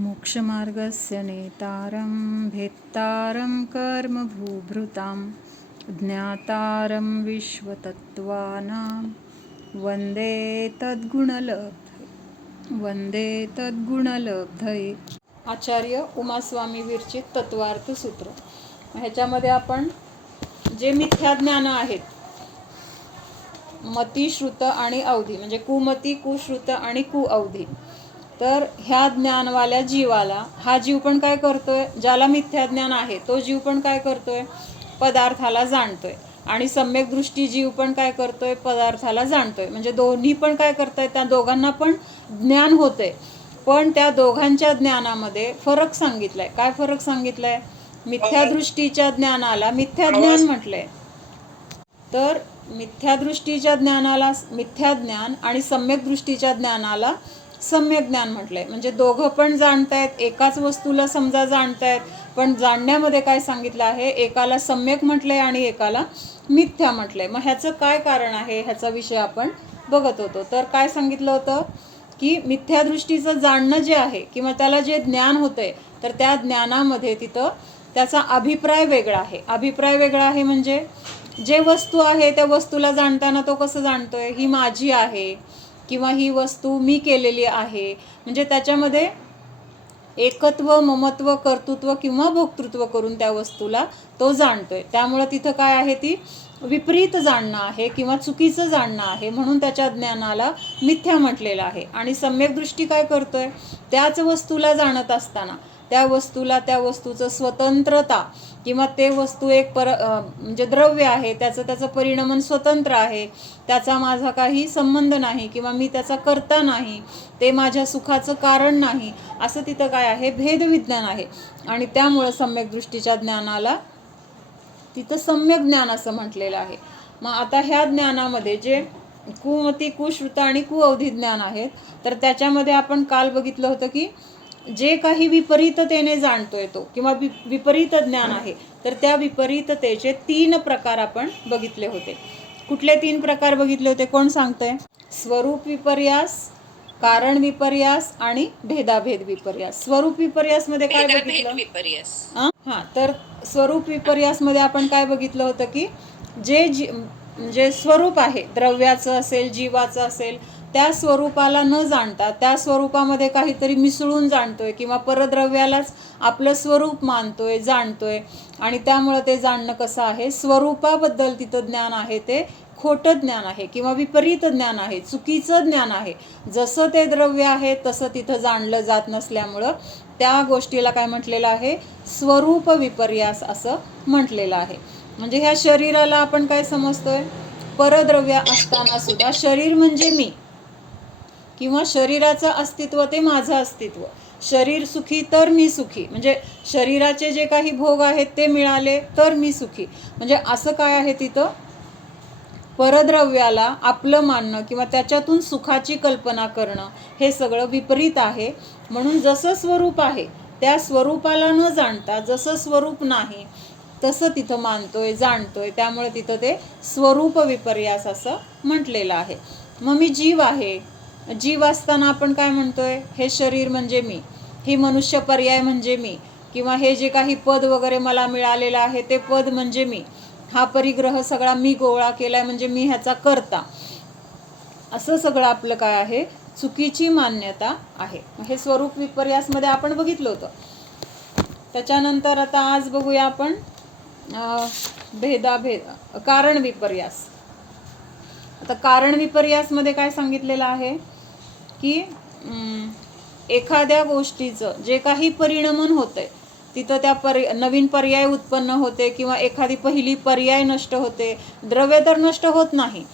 मोक्षमार्गस्य नेतारं भेत्तारं कर्मभूभृतां ज्ञातारं विश्वतत्त्वानां वन्दे तद्गुणलब्धये. आचार्य उमास्वामी विरचित तत्वार्थ सूत्र. ह्याच्यामध्ये आपण जे मिथ्या ज्ञान आहेत, मती, श्रुत आणि अवधी, म्हणजे कुमती, कुश्रुत आणि कुअवधी, तर ह्या ज्ञानवाल्या जीवाला हा जीव पण काय करतोय, ज्याला मिथ्या ज्ञान आहे तो जीव पण काय करतोय, पदार्थाला जाणतोय. आणि सम्यक दृष्टी जीव पण काय करतोय, पदार्थाला जाणतोय. म्हणजे दोन्ही पण काय करताय, त्या दोघांना पण ज्ञान होतंय. पण त्या दोघांच्या ज्ञानामध्ये फरक सांगितलाय. काय फरक सांगितलाय? मिथ्या दृष्टीच्या ज्ञानाला मिथ्या ज्ञान म्हटलंय. तर मिथ्या दृष्टीच्या ज्ञानाला मिथ्या ज्ञान आणि सम्यक दृष्टीच्या ज्ञानाला सम्यक ज्ञान म्हटलंय. म्हणजे दोघं पण जाणतायत, एकाच वस्तूला समजा जाणतायत, पण जाणण्यामध्ये काय सांगितलं आहे, एकाला सम्यक म्हटलंय आणि एकाला मिथ्या म्हटलंय. मग ह्याचं काय कारण आहे, ह्याचा विषय आपण बघत होतो. तर काय सांगितलं होतं की मिथ्या दृष्टीचं जाणणं जे आहे किंवा त्याला जे ज्ञान होतंय, तर त्या ज्ञानामध्ये तिथं त्याचा अभिप्राय वेगळा आहे. अभिप्राय वेगळा आहे म्हणजे जे वस्तू आहे त्या वस्तूला जाणताना तो कसं जाणतोय, ही माझी आहे किंवा ही वस्तू मी केलेली आहे. म्हणजे त्याच्यामध्ये एकत्व, ममत्व, कर्तृत्व किंवा भोक्तृत्व करून त्या वस्तूला तो जाणतोय. त्यामुळं तिथं काय आहे, ती विपरीत जाणणं आहे किंवा चुकीचं जाणणं आहे, म्हणून त्याच्या ज्ञानाला मिथ्या म्हटलेलं आहे. आणि सम्यक दृष्टी काय करतोय, त्याच वस्तूला जाणत असताना त्या वस्तूला, त्या वस्तूचं स्वतंत्रता किंवा ते वस्तू एक म्हणजे द्रव्य आहे, त्याचं परिणमन स्वतंत्र आहे, त्याचा माझा काही संबंध नाही किंवा मी त्याचा कर्ता नाही, ते माझ्या सुखाचं कारण नाही, असं तिथं काय आहे, भेदविज्ञान आहे. आणि त्यामुळं सम्यक दृष्टीच्या ज्ञानाला तिथं सम्यक ज्ञान असं म्हटलेलं आहे. मग आता ह्या ज्ञानामध्ये जे कुमती, कुश्रुत आणि कुअवधी ज्ञान आहेत, तर त्याच्यामध्ये आपण काल बघितलं होतं की जे काही विपरीततेने जाणतोय तो किंवा विपरीत ज्ञान आहे, तर त्या विपरीततेचे 3 प्रकार आपण बघितले होते. कुठले 3 प्रकार बघितले होते, कोण सांगतंय? स्वरूप विपर्यास, कारण विपर्यास आणि भेदाभेद विपर्यास. स्वरूप विपर्यास मध्ये काय बघितलं? तर स्वरूप विपर्यास मध्ये आपण काय बघितलं होतं की जे स्वरूप आहे, द्रव्याचं असेल, जीवाचं असेल, त्या स्वरूपाला न जाणता त्या स्वरूपामध्ये काहीतरी मिसळून जाणतोय किंवा परद्रव्यालाच आपलं स्वरूप मानतोय, जाणतोय. आणि त्यामुळं ते जाणणं कसं आहे, स्वरूपाबद्दल तिथं ज्ञान आहे ते खोटं ज्ञान आहे किंवा विपरीत ज्ञान आहे, चुकीचं ज्ञान आहे. जसं ते द्रव्य आहे तसं तिथं जाणलं जात नसल्यामुळं त्या गोष्टीला काय म्हटलेलं आहे, स्वरूप विपर्यास असं म्हटलेलं आहे. म्हणजे ह्या शरीराला आपण काय समजतोय, परद्रव्य असताना सुद्धा शरीर म्हणजे मी किंवा शरीराचं अस्तित्व ते माझं अस्तित्व. शरीर सुखी तर मी सुखी, म्हणजे शरीराचे जे काही भोग आहेत ते मिळाले तर मी सुखी. म्हणजे असं काय आहे, तिथं परद्रव्याला आपलं मानणं किंवा त्याच्यातून सुखाची कल्पना करणं हे सगळं विपरीत आहे. म्हणून जसं स्वरूप आहे त्या स्वरूपाला न जाणता जसं स्वरूप नाही तसं तिथं मानतोय, जाणतोय. त्यामुळे तिथं ते स्वरूप विपर्यास असं म्हटलेलं आहे. मग मी जीव आहे, जीव असताना आपण काय म्हणतोय, हे शरीर म्हणजे मी, ही मनुष्य पर्याय म्हणजे मी, किंवा हे जे काही पद वगैरे मला मिळालेलं आहे ते पद म्हणजे मी, हा परिग्रह सगळा मी गोळा केलाय म्हणजे मी ह्याचा करता. असं सगळं आपलं काय आहे, चुकीची मान्यता आहे. हे स्वरूप विपर्यासमध्ये आपण बघितलं होतं. त्याच्यानंतर आता आज बघूया आपण भेदाभेद, कारण विपर्यास. आता कारण विपर्यासमध्ये काय सांगितलेलं आहे की एखाद्या गोष्टीचं जे काही परिणमन होतंय तिथं त्या नवीन पर्याय उत्पन्न होते किंवा एखादी पहिली पर्याय नष्ट होते. द्रव्य तर नष्ट होत नाही,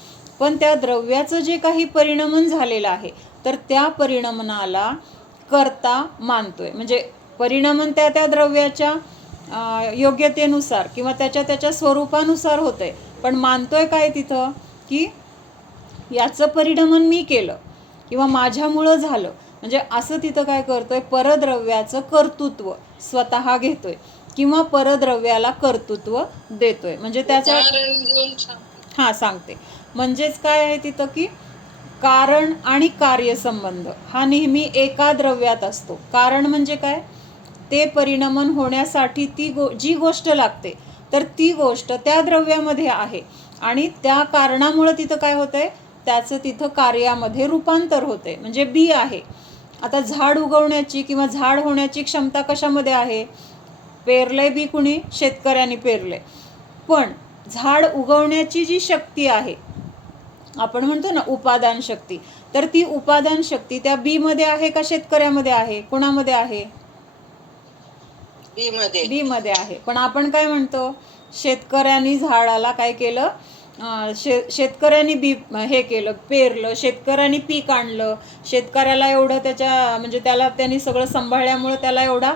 पण त्या द्रव्याचं जे काही परिणमन झालेलं आहे तर त्या परिणमनाला कर्ता मानतोय. म्हणजे परिणमन त्या द्रव्याच्या योग्यतेनुसार किंवा त्याच्या स्वरूपानुसार होतंय, पण मानतोय काय तिथं की याचं परिणमन मी केलं किंवा माझ्यामुळं झालं. म्हणजे असं तिथं काय करतोय, परद्रव्याचं कर्तृत्व स्वतः घेतोय किंवा परद्रव्याला कर्तृत्व देतोय. म्हणजे त्याचा सांगते. म्हणजेच काय आहे तिथं की कारण आणि कार्यसंबंध हा नेहमी एका द्रव्यात असतो. कारण म्हणजे काय, ते परिणमन होण्यासाठी जी गोष्ट लागते तर ती गोष्ट त्या द्रव्यामध्ये आहे आणि त्या कारणामुळं तिथं काय होतंय, त्याचं तिथं कार्यामध्ये रूपांतर होते. म्हणजे बी आहे. आता झाड उगवण्याची किंवा झाड होण्याची क्षमता कशामध्ये आहे, पेरलंय बी कुणी, शेतकऱ्यांनी पेरलंय. पण झाड उगवण्याची जी शक्ती आहे, आपण म्हणतो ना उपादान शक्ती, तर ती उपादान शक्ती त्या बी मध्ये आहे का शेतकऱ्यामध्ये आहे, कोणामध्ये आहे, बी मध्ये आहे. पण आपण काय म्हणतो, शेतकऱ्यांनी झाडाला काय केलं, शेतकऱ्यांनी बी हे केलं, पेरलं, शेतकऱ्यांनी पीक आणलं, शेतकऱ्याला एवढं त्याच्या म्हणजे त्याला त्यांनी सगळं सांभाळल्यामुळं त्याला एवढा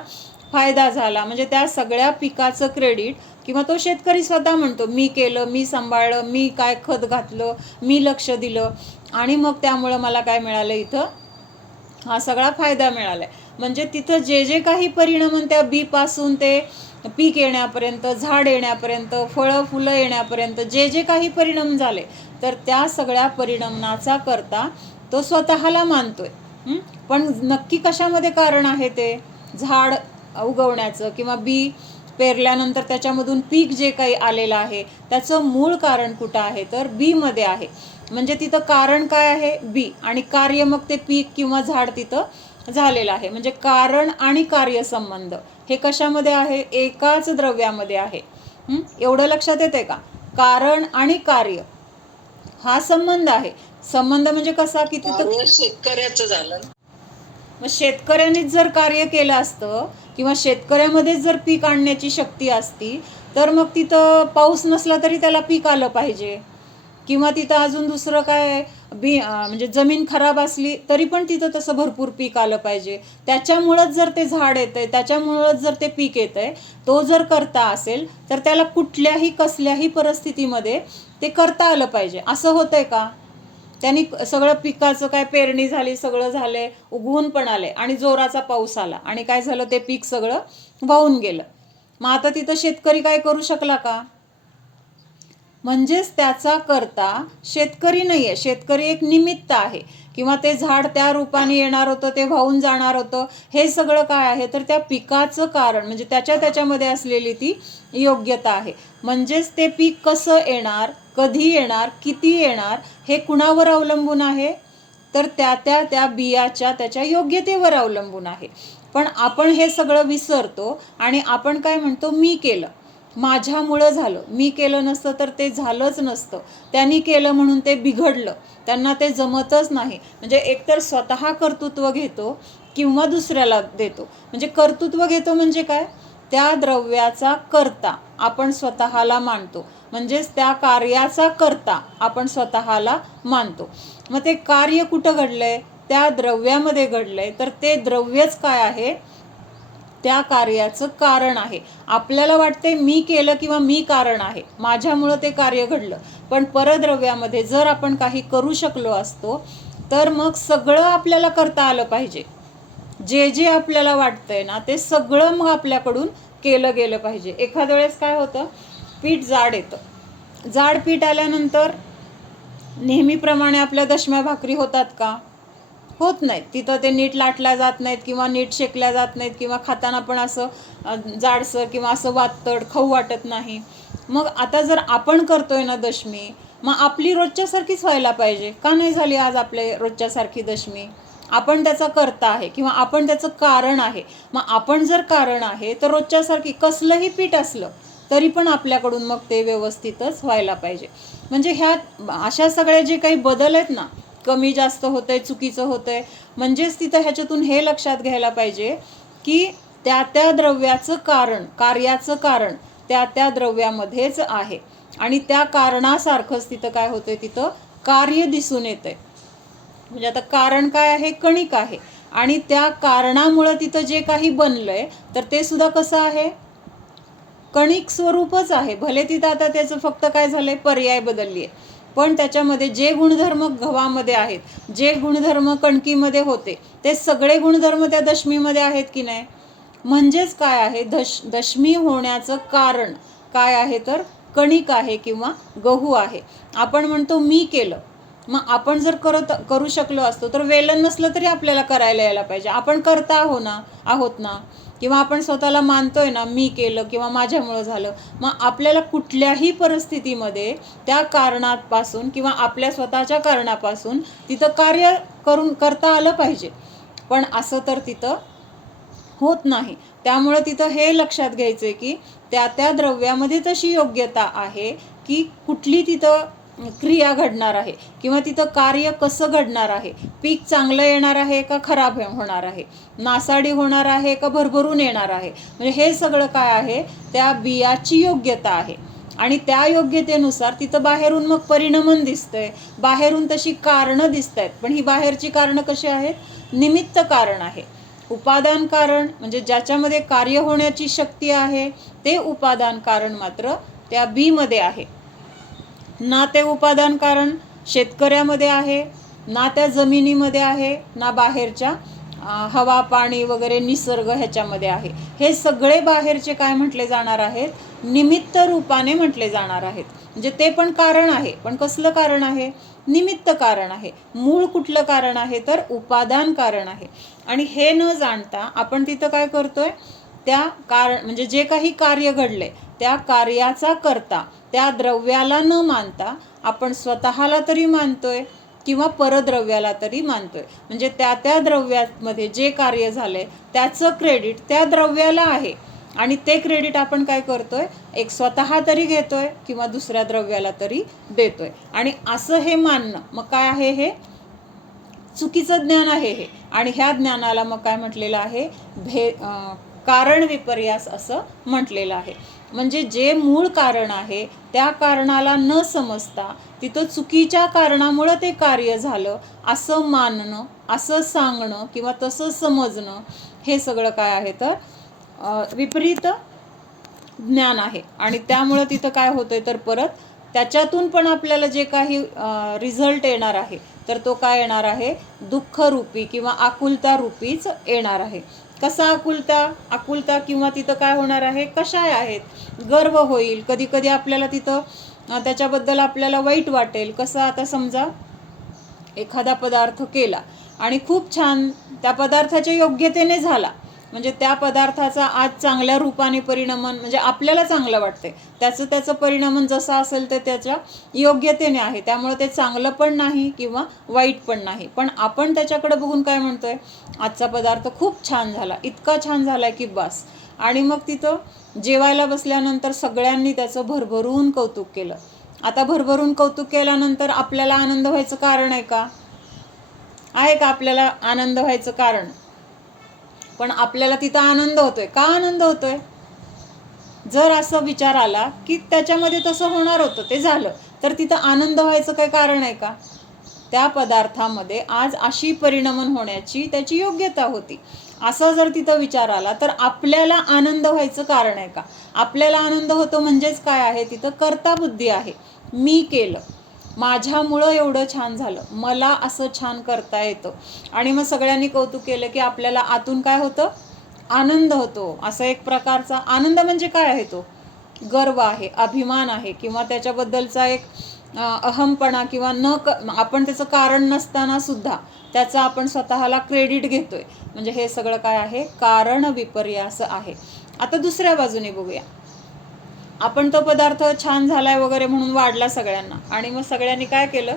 फायदा झाला. म्हणजे त्या सगळ्या पिकाचं क्रेडिट किंवा तो शेतकरी स्वतः म्हणतो, मी केलं, मी सांभाळलं, मी काय खत घातलं, मी लक्ष दिलं आणि मग त्यामुळं मला काय मिळालं, इथं हा सगळा फायदा मिळाला. म्हणजे तिथं जे जे काही परिणाम त्या बीपासून ते पीक येण्यापर्यंत, झाड येण्यापर्यंत, फळं फुलं येण्यापर्यंत जे जे काही परिणाम झाले, तर त्या सगळ्या परिणामाचा करता तो स्वतःला मानतोय. पण नक्की कशामध्ये कारण आहे ते, झाड उगवण्याचं किंवा बी पेरल्यानंतर त्याच्यामधून पीक जे काही आलेलं आहे त्याचं मूळ कारण कुठं आहे, तर बी मध्ये आहे. म्हणजे तिथं कारण काय आहे, बी, आणि कार्य मग ते पीक किंवा झाड तिथं झालेलं आहे. म्हणजे कारण आणि कार्यसंबंध हे कशामध्ये आहे, एकाच द्रव्यामध्ये आहे. एवढं लक्षात येते का, कारण आणि कार्य हा संबंध आहे. संबंध म्हणजे कसा की तिथं शेतकऱ्याचं झालं, मग शेतकऱ्यांनीच जर कार्य केलं असतं किंवा शेतकऱ्यामध्येच जर पीक आणण्याची शक्ती असती तर मग तिथं पाऊस नसला तरी त्याला पीक आलं पाहिजे, किंवा तिथं अजून दुसरं काय म्हणजे जमीन खराब असली तरी पण तिथं तसं भरपूर पीक आलं पाहिजे. त्याच्यामुळंच जर ते झाड येतंय, त्याच्यामुळंच जर ते पीक येतंय, तो जर करता असेल तर त्याला कुठल्याही कसल्याही परिस्थितीमध्ये ते करता आलं पाहिजे. असं होतंय का, त्यांनी सगळं पिकाचं काय पेरणी झाली, सगळं झालंय, उगवून पण आले आणि जोराचा पाऊस आला आणि काय झालं, ते पीक सगळं वाहून गेलं. मग आता तिथं शेतकरी काय करू शकला का, म्हणजेच त्याचा करता शेतकरी नाही आहे, शेतकरी एक निमित्त आहे. किंवा ते झाड त्या रूपाने येणार होतं, ते वाहून जाणार होतं, हे सगळं काय आहे, तर त्या पिकाचं कारण म्हणजे त्याच्यामध्ये असलेली ती योग्यता आहे. म्हणजेच ते पीक कसं येणार, कधी येणार, किती येणार, हे कुणावर अवलंबून आहे, तर त्या बियाच्या त्याच्या योग्यतेवर अवलंबून आहे. पण आपण हे सगळं विसरतो आणि आपण काय म्हणतो, मी केलं, माझ्यामुळं झालं, मी केलं नसतं तर ते झालंच नसतं, त्यांनी केलं म्हणून ते बिघडलं, त्यांना ते जमतच नाही. म्हणजे एकतर स्वतः कर्तृत्व घेतो किंवा दुसऱ्याला देतो. म्हणजे कर्तृत्व घेतो म्हणजे काय, त्या द्रव्याचा कर्ता आपण स्वतःला मानतो, म्हणजेच त्या कार्याचा कर्ता आपण स्वतःला मानतो. मग ते कार्य कुठं घडलंय, त्या द्रव्यामध्ये घडलंय, तर ते द्रव्यच काय आहे, त्या कार्याचं कारण आहे. आपल्याला वाटते मी केलं किंवा मी कारण आहे, माझ्यामुळं ते कार्य घडलं. पण परद्रव्यामध्ये जर आपण काही करू शकलो असतो तर मग सगळं आपल्याला करता आलं पाहिजे. जे जे आपल्याला वाटतंय ना ते सगळं मग आपल्याकडून केलं गेलं पाहिजे. एखाद्या वेळेस काय होतं, पीठ जाड येतं, जाड पीठ आल्यानंतर नेहमीप्रमाणे आपल्या दशम्या भाकरी होतात का, होत नाहीत. तिथं ते नीट लाटल्या जात नाहीत किंवा नीट शेकल्या जात नाहीत किंवा खाताना पण असं जाडसर किंवा असं वातड खाऊ वाटत नाही. मग आता जर आपण करतोय ना दशमी, मग आपली रोजच्यासारखीच व्हायला पाहिजे. का नाही झाली आज आपल्या रोजच्यासारखी दशमी, आपण त्याचा कर्ता आहे किंवा आपण त्याचं कारण आहे. मग आपण जर कारण आहे तर रोजच्यासारखी कसलंही पीठ असलं तरी पण आपल्याकडून मग ते व्यवस्थितच व्हायला पाहिजे. म्हणजे ह्या अशा सगळ्या जे काही बदल आहेत ना, कमी जास्त होतंय, चुकीचं होतंय, म्हणजेच तिथं ह्याच्यातून हे लक्षात घ्यायला पाहिजे की त्या द्रव्याचं कारण, कार्याचं कारण त्या द्रव्यामध्येच आहे आणि त्या कारणासारखंच तिथं काय होतंय, तिथं कार्य दिसून येतंय. म्हणजे आता कारण काय आहे, कणिक आहे, आणि त्या कारणामुळं तिथं जे काही बनलंय तर ते सुद्धा कसं आहे, कणिक स्वरूपच आहे. भले तिथं आता त्याचं फक्त काय झालंय, पर्याय बदलली आहे, पण त्याच्यामध्ये जे गुणधर्म गव्हामध्ये आहेत, जे गुणधर्म कणकीमध्ये होते, ते सगळे गुणधर्म त्या दशमीमध्ये आहेत की नाही. म्हणजेच काय आहे, दशमी होण्याचं कारण काय आहे, तर कणिक आहे किंवा गहू आहे. आपण म्हणतो मी केलं, मग आपण जर करू शकलो असतो तर वेलन नसलं तरी आपल्याला करायला यायला पाहिजे. आपण करता आहोत ना, किंवा आपण स्वतःला मानतोय ना मी केलं किंवा माझ्यामुळं झालं. मग आपल्याला कुठल्याही परिस्थितीमध्ये त्या कारणापासून किंवा आपल्या स्वतःच्या कारणापासून तिथं कार्य करता आलं पाहिजे. पण असं तर तिथं होत नाही. त्यामुळं तिथं हे लक्षात घ्यायचं की त्या द्रव्यामध्ये तशी योग्यता आहे की कुठली तिथं क्रिया घडणार आहे किंवा तिथं कार्य कसं घडणार आहे. पीक चांगलं येणार आहे का खराब होणार आहे, नासाडी होणार आहे का भरभरून येणार आहे. म्हणजे हे सगळं काय आहे, त्या बियाची योग्यता आहे. आणि त्या योग्यतेनुसार तिथं बाहेरून मग परिणमन दिसतंय, बाहेरून तशी कारणं दिसत आहेत. पण ही बाहेरची कारणं कशी आहेत, निमित्त कारण आहे. उपादान कारण म्हणजे ज्याच्यामध्ये कार्य होण्याची शक्ती आहे ते उपादान कारण मात्र त्या बीमध्ये आहे. ना ते उपादान कारण शेतकऱ्यामध्ये आहे, ना त्या जमिनीमध्ये आहे, ना बाहेरच्या हवा पाणी वगैरे निसर्ग ह्याच्यामध्ये आहे. हे सगळे बाहेरचे काय म्हटले जाणार आहेत, निमित्त रूपाने म्हटले जाणार आहेत. म्हणजे ते पण कारण आहे, पण कसलं कारण आहे, निमित्त कारण आहे. मूळ कुठलं कारण आहे तर उपादान कारण आहे. आणि हे न जाणता आपण तिथं काय करतोय, त्या कारण म्हणजे जे काही कार्य घडले त्या कार्याचा करता त्या द्रव्याला न मानता आपण स्वतःला तरी मानतोय किंवा परद्रव्याला तरी मानतोय. म्हणजे त्या द्रव्यामध्ये जे कार्य झालंय त्याचं क्रेडिट त्या द्रव्याला आहे. आणि ते क्रेडिट आपण काय करतोय, एक स्वतः तरी घेतोय किंवा दुसऱ्या द्रव्याला तरी देतोय. आणि असं हे मानणं मग काय आहे, हे चुकीचं ज्ञान आहे हे. आणि ह्या ज्ञानाला मग काय म्हटलेलं आहे, कारण विपर्यास असं म्हटलेलं आहे. म्हणजे जे मूळ कारण आहे त्या कारणाला न समजता तिथं चुकीच्या कारणामुळं ते कार्य झालं असं मानणं, असं सांगणं किंवा तसं समजणं, हे सगळं काय आहे तर विपरीत ज्ञान आहे. आणि त्यामुळं तिथं काय होतंय तर परत त्याच्यातून पण आपल्याला जे काही रिझल्ट येणार आहे तर तो काय येणार आहे, दुःखरूपी किंवा आकुलता रूपीच येणार आहे. कसा आकुलता किंवा तिथं काय होणार आहे, कशाय आहेत, गर्व होईल. कधी कधी आपल्याला तिथं त्याच्याबद्दल आपल्याला वाईट वाटेल. कसं, आता समजा एखादा पदार्थ केला आणि खूप छान त्या पदार्थाच्या योग्यतेने झाला, म्हणजे त्या पदार्थाचा आज चांगल्या रूपाने परिणमन म्हणजे आपल्याला चांगलं वाटते, त्याचं परिणमन जसं असेल ते त्याच्या योग्यतेने आहे. त्यामुळे ते चांगलं पण नाही किंवा वाईट पण नाही. पण आपण त्याच्याकडे बघून काय म्हणतोय, आजचा पदार्थ खूप छान झाला, इतका छान झाला की बस. आणि मग तिथं जेवायला बसल्यानंतर सगळ्यांनी त्याचं भरभरून कौतुक केलं. आता भरभरून कौतुक केल्यानंतर आपल्याला आनंद व्हायचं कारण आहे का आपल्याला आनंद व्हायचं कारण? पण आपल्याला तिथं आनंद होतोय का? आनंद होतोय जर असं विचार आला की त्याच्यामध्ये तसं होणार होतं, ते झालं, तर तिथं आनंद व्हायचं काही कारण आहे का? त्या पदार्थामध्ये आज अशी परिणमन होण्याची त्याची योग्यता होती, असं जर तिथं विचार आला तर आपल्याला आनंद व्हायचं कारण आहे का? आपल्याला आनंद होतो म्हणजेच काय आहे, तिथं कर्ता बुद्धी आहे. मी केलं, माझ्यामुळं एवढं छान झालं, मला असं छान करता येतं. आणि मग सगळ्यांनी कौतुक केलं की आपल्याला आतून काय होतं, आनंद होतो. असं एक प्रकारचा आनंद म्हणजे काय आहे, तो गर्व आहे, अभिमान आहे, किंवा त्याच्याबद्दलचा एक अहमपणा किंवा आपण त्याचं कारण नसताना सुद्धा त्याचं आपण स्वतःला क्रेडिट घेतोय. म्हणजे हे सगळं काय आहे, कारण विपर्यास आहे. आता दुसऱ्या बाजूने बघूया. आपण तो पदार्थ छान झालाय वगैरे म्हणून वाढला सगळ्यांना, आणि मग सगळ्यांनी काय केलं,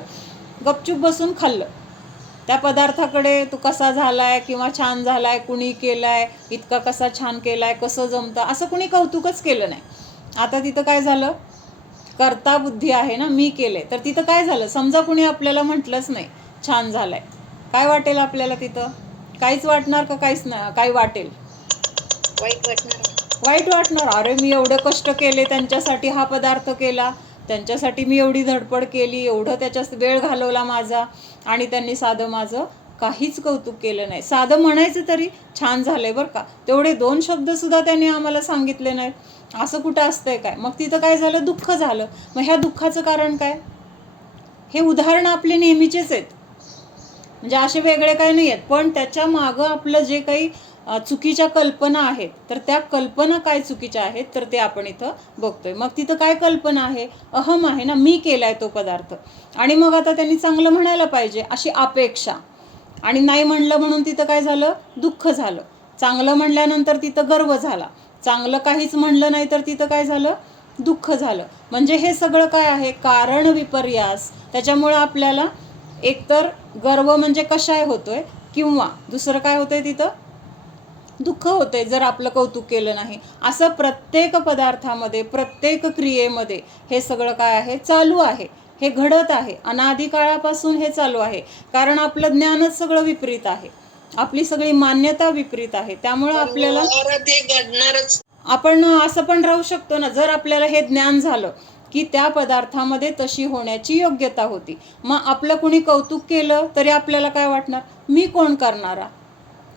गपचूप बसून खाल्लं. त्या पदार्थाकडे तो कसा झालाय किंवा छान झालाय, कुणी केलाय, इतका कसा छान केलाय, कसं जमतं, असं कुणी कौतुकच केलं नाही. आता तिथं काय झालं, कर्ता बुद्धी आहे ना, मी केले, तर तिथं काय झालं, समजा कुणी आपल्याला म्हटलंच नाही छान झालाय, काय वाटेल आपल्याला? तिथं काहीच वाटणार का? काहीच नाही, काय वाटेल? वाईट वाटणार. अरे मी एवढे कष्ट केले त्यांच्यासाठी, हा पदार्थ केला त्यांच्यासाठी, मी एवढी धडपड केली, एवढं त्याच्यात वेळ घालवला माझा, आणि त्यांनी साधं माझं काहीच कौतुक केलं नाही. साधं म्हणायचं तरी छान झालंय बरं का, तेवढे 2 शब्द सुद्धा त्यांनी आम्हाला सांगितले नाहीत. असं कुठं असतंय काय? मग तिथं काय झालं, दुःख झालं. मग ह्या दुःखाचं कारण काय? हे उदाहरण आपले नेहमीचेच आहेत, म्हणजे असे वेगळे काय नाही आहेत. पण त्याच्या मागं आपलं जे काही चुकीच्या कल्पना आहेत, तर त्या कल्पना काय चुकीच्या आहेत तर ते आपण इथं बघतोय. मग तिथं काय कल्पना आहे? अहम आहे ना, मी केलाय तो पदार्थ, आणि मग आता त्यांनी चांगलं म्हणायला पाहिजे अशी अपेक्षा, आणि नाही म्हणलं म्हणून तिथं काय झालं? दुःख झालं. चांगलं म्हणल्यानंतर तिथं गर्व झाला, चांगलं काहीच म्हणलं नाही तर तिथं काय झालं? दुःख झालं. म्हणजे हे सगळं काय आहे? कारण विपर्यास. त्याच्यामुळं आपल्याला एकतर गर्व म्हणजे कशाय होतोय, किंवा दुसरं काय होतंय तिथं? दुःख होते जर आपलं कौतुक केलं नाही. असं प्रत्येक पदार्थामध्ये, प्रत्येक क्रियेमध्ये हे सगळं काय आहे? चालू आहे, हे घडत आहे. अनादी काळापासून हे चालू आहे, कारण आपलं ज्ञानच सगळं विपरीत आहे, आपली सगळी मान्यता विपरीत आहे. त्यामुळं आपल्याला ते घडणारच. आपण असं पण राहू शकतो ना, जर आपल्याला हे ज्ञान झालं की त्या पदार्थामध्ये तशी होण्याची योग्यता होती, मग आपलं कुणी कौतुक केलं तरी आपल्याला काय वाटणार? मी कोण करणारा?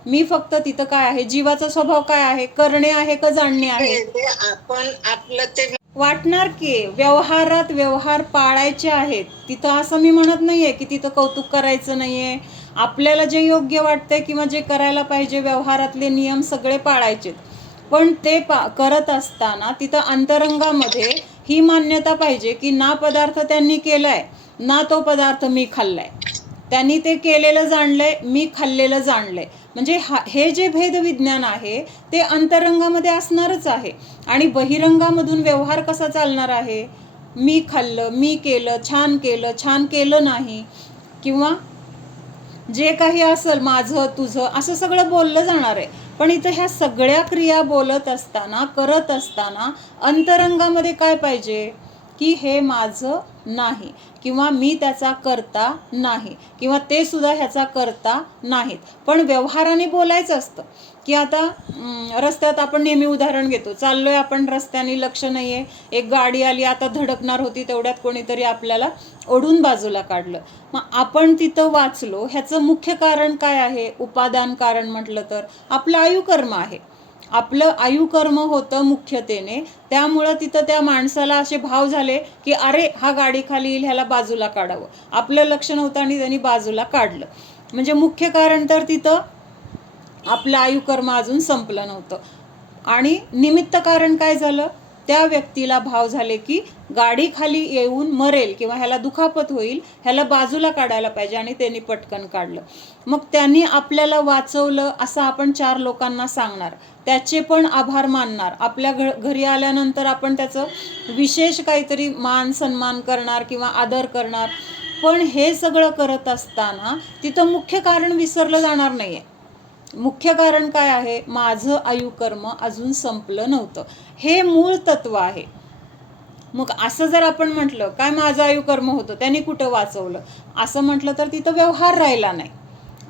मी फक्त तिथं काय आहे? जीवाचा स्वभाव काय आहे? करणे आहे का जाणणे आहे? आपण आपलं ते वाटणार की व्यवहारात व्यवहार पाळायचे आहेत. तिथं असं मी म्हणत नाहीये की तिथं कौतुक करायचं नाहीये. आपल्याला जे योग्य वाटतंय किंवा जे करायला पाहिजे व्यवहारातले नियम सगळे पाळायचे, पण ते करत असताना तिथं अंतरंगामध्ये ही मान्यता पाहिजे की ना पदार्थ त्यांनी केलाय, ना तो पदार्थ मी खाल्लाय. त्यांनी ते केलेलं जाणलंय, मी खाल्लेलं जाणलंय. म्हणजे हे जे भेदविज्ञान आहे ते अंतरंगामध्ये असणारच आहे. आणि बहिरंगामधून व्यवहार कसा चालणार आहे? मी खाल्लं, मी केलं, छान केलं नाही, किंवा जे काही असेल माझं तुझं असं सगळं बोललं जाणार आहे. पण इथं ह्या सगळ्या क्रिया बोलत असताना, करत असताना अंतरंगामध्ये काय पाहिजे? की हे माझं नाही, किंवा मी त्याचा करता नाही, किंवा ते सुद्धा ह्याचा करता नाहीत. पण व्यवहाराने बोलायचं असतं की आता रस्त्यात आपण नेहमी उदाहरण घेतो, चाललोय आपण रस्त्याने, लक्ष नाही आहे, एक गाडी आली, आता धडकणार होती, तेवढ्यात कोणीतरी आपल्याला ओढून बाजूला काढलं. मग आपण तिथं वाचलो. ह्याचं मुख्य कारण काय आहे? उपादान कारण म्हटलं तर आपलं आयुकर्म आहे. आपलं आयुकर्म होतं मुख्यतेने. त्यामुळं तिथं त्या माणसाला असे भाव झाले की अरे हा गाडी खाली येईल, ह्याला बाजूला काढावं. आपलं लक्ष नव्हतं आणि त्यांनी बाजूला काढलं. म्हणजे मुख्य कारण तर तिथं आपलं आयुकर्म अजून संपलं नव्हतं. आणि निमित्त कारण काय झालं? त्या व्यक्तीला भाव झाले की गाडी खाली येऊन मरेल किंवा ह्याला दुखापत होईल, ह्याला बाजूला काढायला पाहिजे, आणि त्यांनी पटकन काढलं. मग त्यांनी आपल्याला वाचवलं असं आपण 4 लोकांना सांगणार, त्याचे पण आभार मानणार. आपल्या घरी आल्यानंतर आपण त्याचं विशेष काहीतरी मान सन्मान करणार किंवा आदर करणार. पण हे सगळं करत असताना तिथं मुख्य कारण विसरलं जाणार नाहीये. मुख्य कारण काय आहे? माझं आयुकर्म अजून संपलं नव्हतं. हे मूळ तत्व आहे. मग असं जर आपण म्हटलं काय माझं आयुकर्म होतं, त्यांनी कुठं वाचवलं, असं म्हटलं तर तिथं व्यवहार राहिला नाही.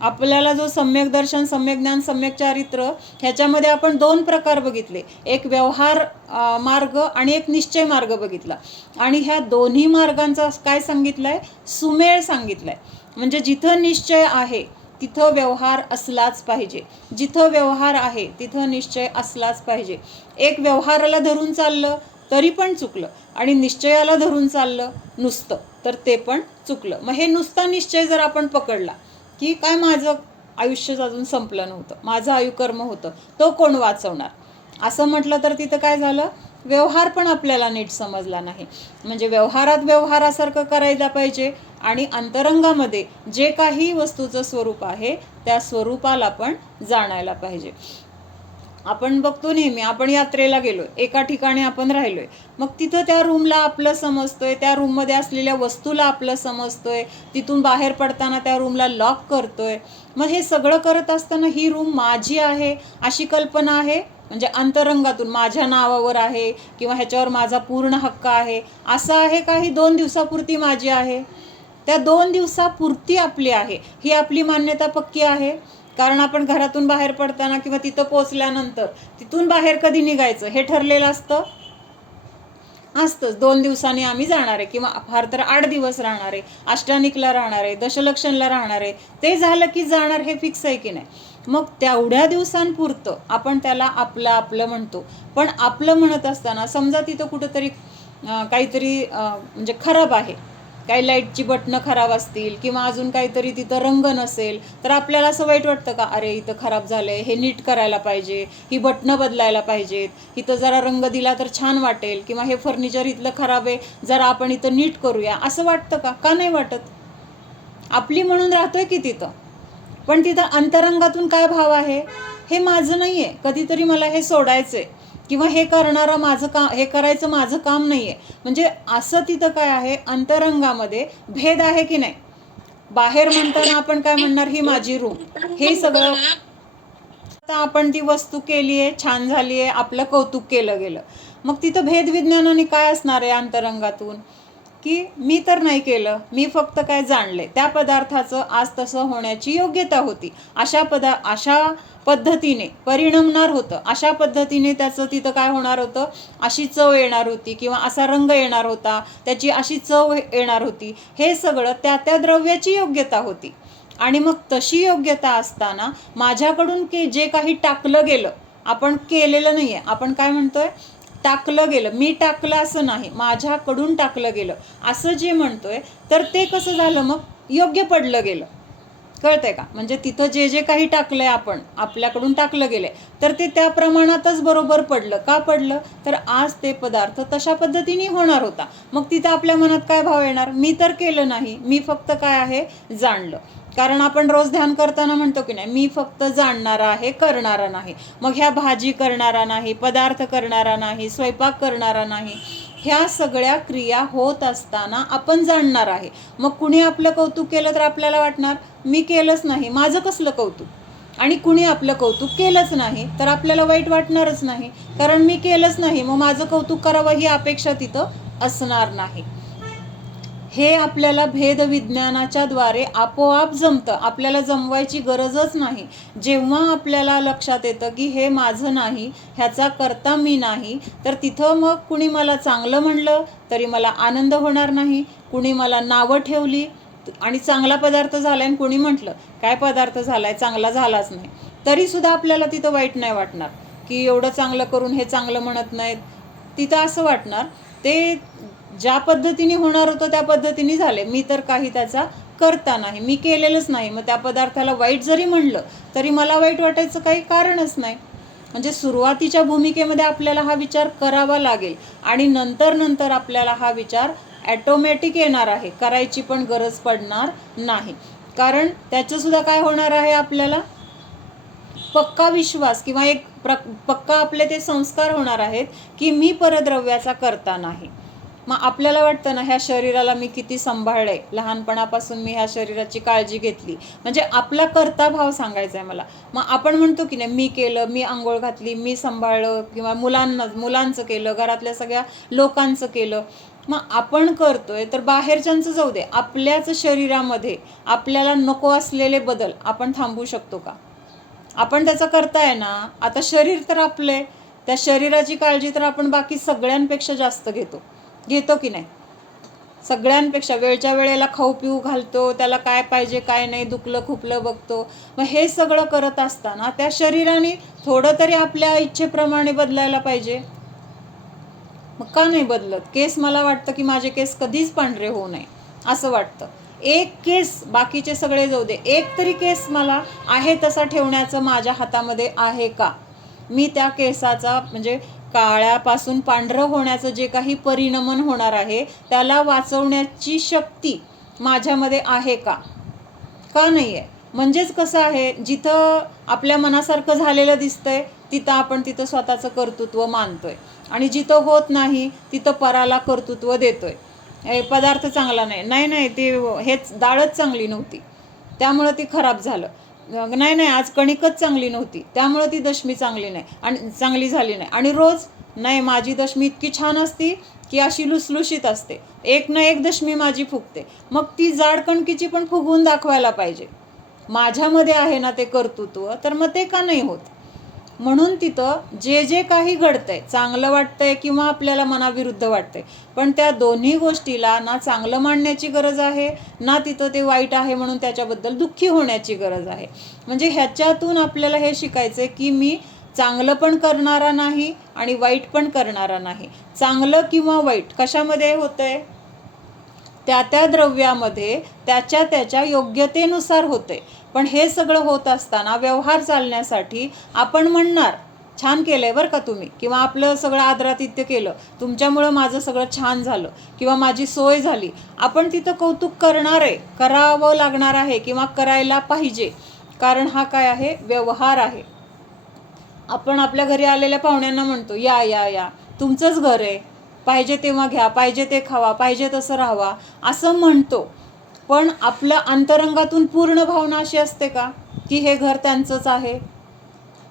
आपल्याला जो सम्यक दर्शन, सम्यक ज्ञान, सम्यक चारित्र, ह्याच्यामध्ये आपण 2 प्रकार बघितले. एक व्यवहार मार्ग आणि एक निश्चय मार्ग बघितला. आणि ह्या दोन्ही मार्गांचा काय सांगितलंय? सुमेळ सांगितलाय. म्हणजे जिथं निश्चय आहे तिथं व्यवहार असलाच पाहिजे, जिथं व्यवहार आहे तिथं निश्चय असलाच पाहिजे. एक व्यवहाराला धरून चाललं तरी पण चुकलं, आणि निश्चयाला धरून चाललं नुसतं तर ते पण चुकलं. मग हे नुसता निश्चय जर आपण पकडला की काय माझं आयुष्यच अजून संपलं नव्हतं, माझं आयुकर्म होतं, तो कोण वाचवणार, असं म्हटलं तर तिथं काय झालं? व्यवहार पण आपल्याला नीट समजला नाही. म्हणजे व्यवहारात व्यवहारासारखं करायला पाहिजे, आणि अंतरंगामध्ये जे काही वस्तूचं स्वरूप आहे त्या स्वरूपाला पण जाणायला पाहिजे. आपण बघतो नेहमी, आपण यात्रेला गेलोय, एका ठिकाणी आपण राहिलोय, मग तिथं त्या रूमला आपलं समजतोय, त्या रूममध्ये असलेल्या वस्तूला आपलं समजतोय, तिथून बाहेर पडताना त्या रूमला लॉक करतोय. मग हे सगळं करत असताना ही रूम माझी आहे अशी कल्पना आहे. म्हणजे अंतरंगातून माझ्या नावावर आहे किंवा ह्याच्यावर माझा पूर्ण हक्क आहे असं आहे का? ही 2 दिवसापुरती माझी आहे, त्या 2 दिवसापुरती आपली आहे, ही आपली मान्यता पक्की आहे. कारण आपण घरातून बाहेर पडताना किंवा तिथं पोचल्यानंतर तिथून बाहेर कधी निघायचं हे ठरलेलं असतंच. 2 दिवसांनी आम्ही जाणार आहे, किंवा फार तर 8 दिवस राहणार आहे, अष्टानिकला राहणार आहे, दशलक्षणला राहणार आहे, ते झालं की जाणार, हे फिक्स आहे की नाही. मग तेवढ्या दिवसांपुरतं आपण त्याला आपलं आपलं म्हणतो. पण आपलं म्हणत असताना समजा तिथं कुठंतरी काहीतरी म्हणजे खराब आहे, काही लाईटची बटणं खराब असतील किंवा अजून काहीतरी तिथं रंग नसेल तर आपल्याला असं वाईट वाटतं का, अरे इथं खराब झालं आहे, हे नीट करायला पाहिजे, ही बटणं बदलायला पाहिजेत, इथं जरा रंग दिला तर छान वाटेल, किंवा हे फर्निचर इथलं खराब आहे, जरा आपण इथं नीट करूया, असं वाटतं का? का नाही वाटत? आपली म्हणून राहतोय की तिथं, पण तिथं अंतरंगातून काय भाव आहे, हे माझं नाही आहे, कधीतरी मला हे सोडायचं आहे, किंवा हे करणारं माझं काम, हे करायचं माझं काम नाही आहे. म्हणजे असं तिथं काय आहे, अंतरंगामध्ये भेद आहे की नाही. बाहेर म्हणताना आपण काय म्हणणार, ही माझी रूम, हे सगळं. आता आपण ती वस्तू केली आहे, छान झाली आहे, आपलं कौतुक केलं गेलं, मग तिथं भेदविज्ञानाने काय असणार आहे अंतरंगातून, की मी तर नाही केलं, मी फक्त काय जाणले, त्या पदार्थाचं आज तसं होण्याची योग्यता होती, अशा पद्धतीने परिणमणार होतं, अशा पद्धतीने त्याचं तिथं काय होणार होतं, अशी चव येणार होती, किंवा असा रंग येणार होता, त्याची अशी चव येणार होती, हे सगळं त्या त्या द्रव्याची योग्यता होती. आणि मग तशी योग्यता असताना माझ्याकडून जे काही टाकलं गेलं, आपण केलेलं नाही आहे, आपण काय म्हणतोय, टाकलं गेलं, मी टाकलं असं नाही, माझ्याकडून टाकलं गेलं असं जे म्हणतोय, तर ते कसं झालं, मग योग्य पडलं गेलं. कळतंय का? म्हणजे तिथं जे जे काही टाकलंय, आपण आपल्याकडून टाकलं गेलंय, तर ते त्या प्रमाणातच बरोबर पडलं. का पडलं, तर आज ते पदार्थ तशा पद्धतीने होणार होता. मग तिथं आपल्या मनात काय भाव येणार, मी तर केलं नाही, मी फक्त काय आहे, जाणलं. कारण आपण रोज ध्यान करताना म्हणतो की नाही, मी फक्त जाणणारा आहे, करणारा नाही. मग ह्या भाजी करणारा नाही, पदार्थ करणारा नाही, स्वयंपाक करणारा नाही, ह्या सगळ्या क्रिया होत असताना आपण जाणणार आहे. मग कुणी आपलं कौतुक केलं तर आपल्याला वाटणार, मी केलंच नाही, माझं कसलं कौतुक. आणि कुणी आपलं कौतुक केलंच नाही तर आपल्याला वाईट वाटणारच नाही, कारण मी केलंच नाही, मग माझं कौतुक करावं ही अपेक्षा तिथं असणार नाही. हे आपल्याला भेदविज्ञानाच्या द्वारे आपोआप जमतं, आपल्याला जमवायची गरजच नाही. जेव्हा आपल्याला लक्षात येतं की हे माझं नाही, ह्याचा करता मी नाही, तर तिथं मग कुणी मला चांगलं म्हणलं तरी मला आनंद होणार नाही, कुणी मला नावं ठेवली आणि चांगला पदार्थ झाला आणि कुणी म्हटलं काय पदार्थ झालाय, चांगला झालाच नाही, तरीसुद्धा आपल्याला तिथं वाईट नाही वाटणार, की एवढं चांगलं करून हे चांगलं म्हणत नाहीत. तिथं असं वाटणार, ते ज्या पद्धतीने होणार होतं त्या पद्धतीने झाले, मी तर काही त्याचा करता नाही, मी केलेलंच नाही. मग त्या पदार्थाला वाईट जरी म्हणलं तरी मला वाईट वाटायचं काही कारणच नाही. म्हणजे सुरुवातीच्या भूमिकेमध्ये आपल्याला हा विचार करावा लागेल आणि नंतर आपल्याला हा विचार ॲटोमॅटिक येणार आहे, करायची पण गरज पडणार नाही. कारण त्याचंसुद्धा काय होणार आहे, आपल्याला पक्का विश्वास किंवा एक पक्का आपले ते संस्कार होणार आहेत की मी परद्रव्याचा करता नाही. मग आपल्याला वाटतं ना, ह्या शरीराला मी किती सांभाळलंय, लहानपणापासून मी ह्या शरीराची काळजी घेतली, म्हणजे आपला कर्ता भाव सांगायचा आहे मला. मग आपण म्हणतो की नाही, मी केलं, मी आंघोळ घातली, मी सांभाळलं, किंवा मुलांचं केलं, घरातल्या सगळ्या लोकांचं केलं. मग आपण करतोय तर बाहेरच्यांचं जाऊ दे, आपल्याच शरीरामध्ये आपल्याला नको असलेले बदल आपण थांबवू शकतो का? आपण त्याचा करताय ना. आता शरीर तर आपले, त्या शरीराची काळजी तर आपण बाकी सगळ्यांपेक्षा जास्त घेतो की नाही, सगळ्यांपेक्षा. वेळच्या वेळेला खाऊ पिऊ घालतो, त्याला काय पाहिजे काय नाही, दुखलं खुपलं बघतो. मग हे सगळं करत असताना त्या शरीराने थोडं तरी आपल्या इच्छेप्रमाणे बदलायला पाहिजे. मग का नाही बदलत? केस, मला वाटतं की माझे केस कधीच पांढरे होऊ नये असं वाटतं. एक केस, बाकीचे सगळे जाऊ दे, एक तरी केस मला आहे तसा ठेवण्याचं माझ्या हातामध्ये आहे का? मी त्या केसाचा, म्हणजे काळ्यापासून पांढरं होण्याचं जे काही परिणमन होणार आहे त्याला वाचवण्याची शक्ती माझ्यामध्ये आहे का? का नाही आहे? म्हणजेच कसं आहे, जिथं आपल्या मनासारखं झालेलं दिसतंय तिथं आपण तिथं स्वतःचं कर्तृत्व मानतोय, आणि जिथं होत नाही तिथं पराला कर्तृत्व देतोय. पदार्थ चांगला नाही, ते हेच डाळच चांगली नव्हती त्यामुळं ती खराब झालं, नाही आज कणिकच चांगली नव्हती त्यामुळं ती दशमी चांगली नाही आणि चांगली झाली नाही. आणि रोज नाही, माझी दशमी इतकी छान असती की अशी लुसलुशीत असते, एक ना एक दशमी माझी फुगते. मग ती जाड कणकीची पण फुगवून दाखवायला पाहिजे. माझ्यामध्ये आहे ना ते कर्तृत्व, तर मग ते का नाही होत? म्हणून तिथं जे जे काही घडतंय, चांगलं वाटतंय किंवा आपल्याला मनाविरुद्ध वाटतंय, पण त्या दोन्ही गोष्टीला ना चांगलं मानण्याची गरज आहे, ना तिथं ते वाईट आहे म्हणून त्याच्याबद्दल दुःखी होण्याची गरज आहे. म्हणजे ह्याच्यातून आपल्याला हे शिकायचं की मी चांगलं पण करणारा नाही आणि वाईट पण करणारा नाही. चांगलं किंवा वाईट कशामध्ये होतंय? त्या द्रव्यामध्ये त्याच्या त्याच्या योग्यतेनुसार होते. पण हे सगळं होत असताना व्यवहार चालण्यासाठी आपण म्हणणार छान केलंय बरं का तुम्ही, किंवा आपलं सगळं आदरातिथ्य केलं, तुमच्यामुळं माझं सगळं छान झालं किंवा माझी सोय झाली, आपण तिथं कौतुक करणार आहे, करावं लागणार आहे किंवा करायला पाहिजे. कारण हा काय आहे, व्यवहार आहे. आपण आपल्या घरी आलेल्या पाहुण्यांना म्हणतो या या या, तुमचंच घर आहे, पाहिजे तेव्हा घ्या, पाहिजे ते खावा, पाहिजे तसं राहावा असं म्हणतो. पण आपल्या अंतरंगातून पूर्ण भावना अशी असते का की हे घर त्यांचंच आहे?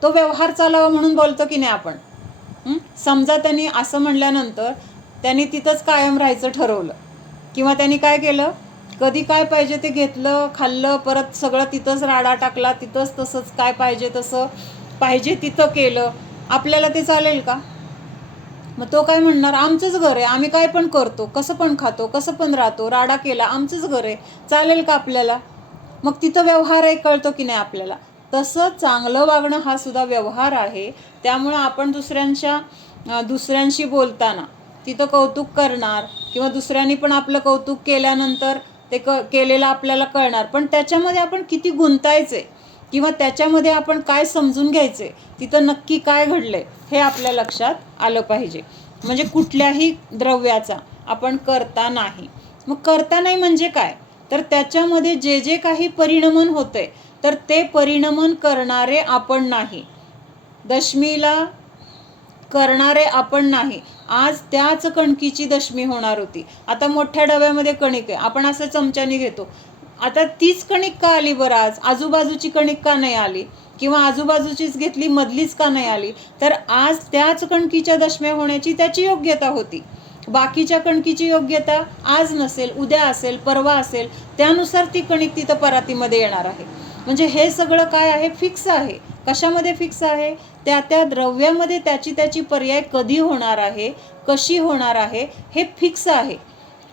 तो व्यवहार चालावा म्हणून बोलतो की नाही आपण. समजा त्यांनी असं म्हणल्यानंतर त्यांनी तिथंच कायम राहायचं ठरवलं, किंवा त्यांनी काय केलं, कधी काय पाहिजे ते घेतलं, खाल्लं, परत सगळं तिथंच राडा टाकला, तिथंच तसंच काय पाहिजे तसं पाहिजे तिथं केलं, आपल्याला ते चालेल का? मग तो काय म्हणणार, आमचंच घर आहे, आम्ही काय पण करतो, कसं पण खातो, कसं पण राहतो, राडा केला, आमचंच घर आहे, चालेल का आपल्याला? मग तिथं व्यवहार आहे, कळतो की नाही आपल्याला? तसं चांगलं वागणं हा सुद्धा व्यवहार आहे. त्यामुळं आपण दुसऱ्यांशी बोलताना तिथं कौतुक करणार, किंवा दुसऱ्यांनी पण आपलं कौतुक केल्यानंतर ते केलेलं आपल्याला कळणार, पण त्याच्यामध्ये आपण किती गुंतायचे किंवा त्याच्यामध्ये आपण काय समजून घ्यायचे, तिथं नक्की काय घडलंय हे आपल्या लक्षात आलं पाहिजे. म्हणजे कुठल्याही द्रव्याचा आपण करता नाही. मग करता नाही म्हणजे काय, तर त्याच्यामध्ये जे जे काही परिणमन होते तर ते परिणमन करणारे आपण नाही, दशमीला करणारे आपण नाही. आज त्याच कणकीची दशमी होणार होती. आता मोठ्या डब्यामध्ये कणिक आहे, आपण असं चमच्याने घेतो, आता तीच कणिक का आली बरं आज, आजूबाजूची कणिक का नाही आली, किंवा आजूबाजूचीच घेतली मधलीच का नाही आली? तर आज त्याच कणकीच्या दशम्या होण्याची त्याची योग्यता होती. बाकीच्या कणकीची योग्यता आज नसेल, उद्या असेल, परवा असेल, त्यानुसार ती कणिक तिथं परातीमध्ये येणार आहे. म्हणजे हे सगळं काय आहे, फिक्स आहे. कशामध्ये फिक्स आहे? त्या द्रव्यामध्ये त्याची पर्याय कधी होणार आहे, कशी होणार आहे, हे फिक्स आहे.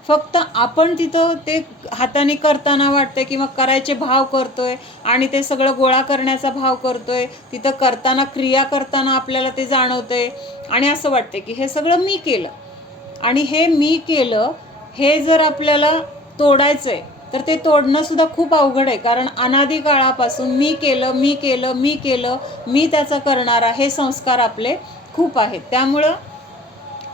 फक्त आपण तिथं ते हाताने करताना वाटतंय किंवा करायचे भाव करतोय आणि ते सगळं गोळा करण्याचा भाव करतोय, तिथं करताना क्रिया करताना आपल्याला ते जाणवतंय आणि असं वाटतंय की हे सगळं मी केलं. आणि हे मी केलं हे जर आपल्याला तोडायचंय तर ते तोडणं सुद्धा खूप अवघड आहे. कारण अनादी काळापासून मी केलं मी केलं मी केलं, मी त्याचा करणारा, हे संस्कार आपले खूप आहेत. त्यामुळं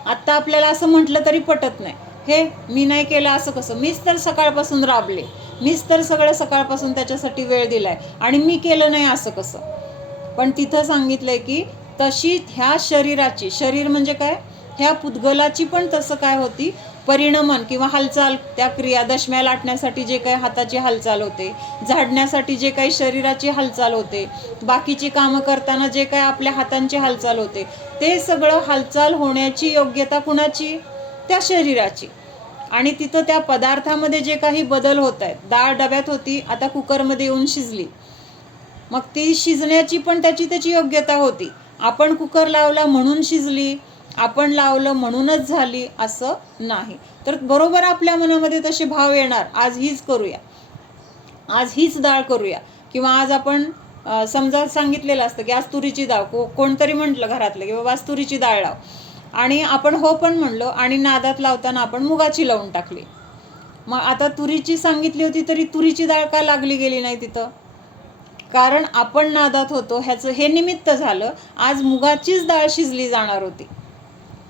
आत्ता आपल्याला असं म्हटलं तरी पटत नाही, हे मी नाही केलं असं कसं, मीच तर सकाळपासून राबले, मीच तर सगळं सकाळपासून त्याच्यासाठी वेळ दिलाय आणि मी केलं नाही असं कसं. पण तिथं सांगितलंय की तशी ह्या शरीराची, शरीर म्हणजे काय, ह्या पुद्गलाची पण तसं काय होती, परिणमन किंवा हालचाल, त्या क्रिया दशम्या लाटण्यासाठी जे काही हाताची हालचाल होते, झाडण्यासाठी जे काही शरीराची हालचाल होते, बाकीची कामं करताना जे काही आपल्या हातांची हालचाल होते, ते सगळं हालचाल होण्याची योग्यता कुणाची, त्या शरीराची. आणि तिथं त्या पदार्थामध्ये जे काही बदल होत आहेत, डाळ डब्यात होती, आता कुकरमध्ये येऊन शिजली, मग ती शिजण्याची पण त्याची योग्यता होती. आपण कुकर लावला म्हणून शिजली, आपण लावलं म्हणूनच झाली असं नाही. तर बरोबर आपल्या मनामध्ये तसे भाव येणार, आज हीच करूया, आज हीच डाळ करूया, किंवा आज आपण समजा सांगितलेलं असतं की आज तुरीची डाळ, कोणतरी म्हटलं घरातलं की बाबा आज तुरीची डाळ लाव, आणि आपण हो पण म्हणलो आणि नादात लावताना आपण मुगाची लावून टाकली. मग आता तुरीची सांगितली होती तरी तुरीची डाळ का लागली गेली नाही तिथं? कारण आपण नादात होतो, ह्याचं हे निमित्त झालं. आज मुगाचीच डाळ शिजली जाणार होती.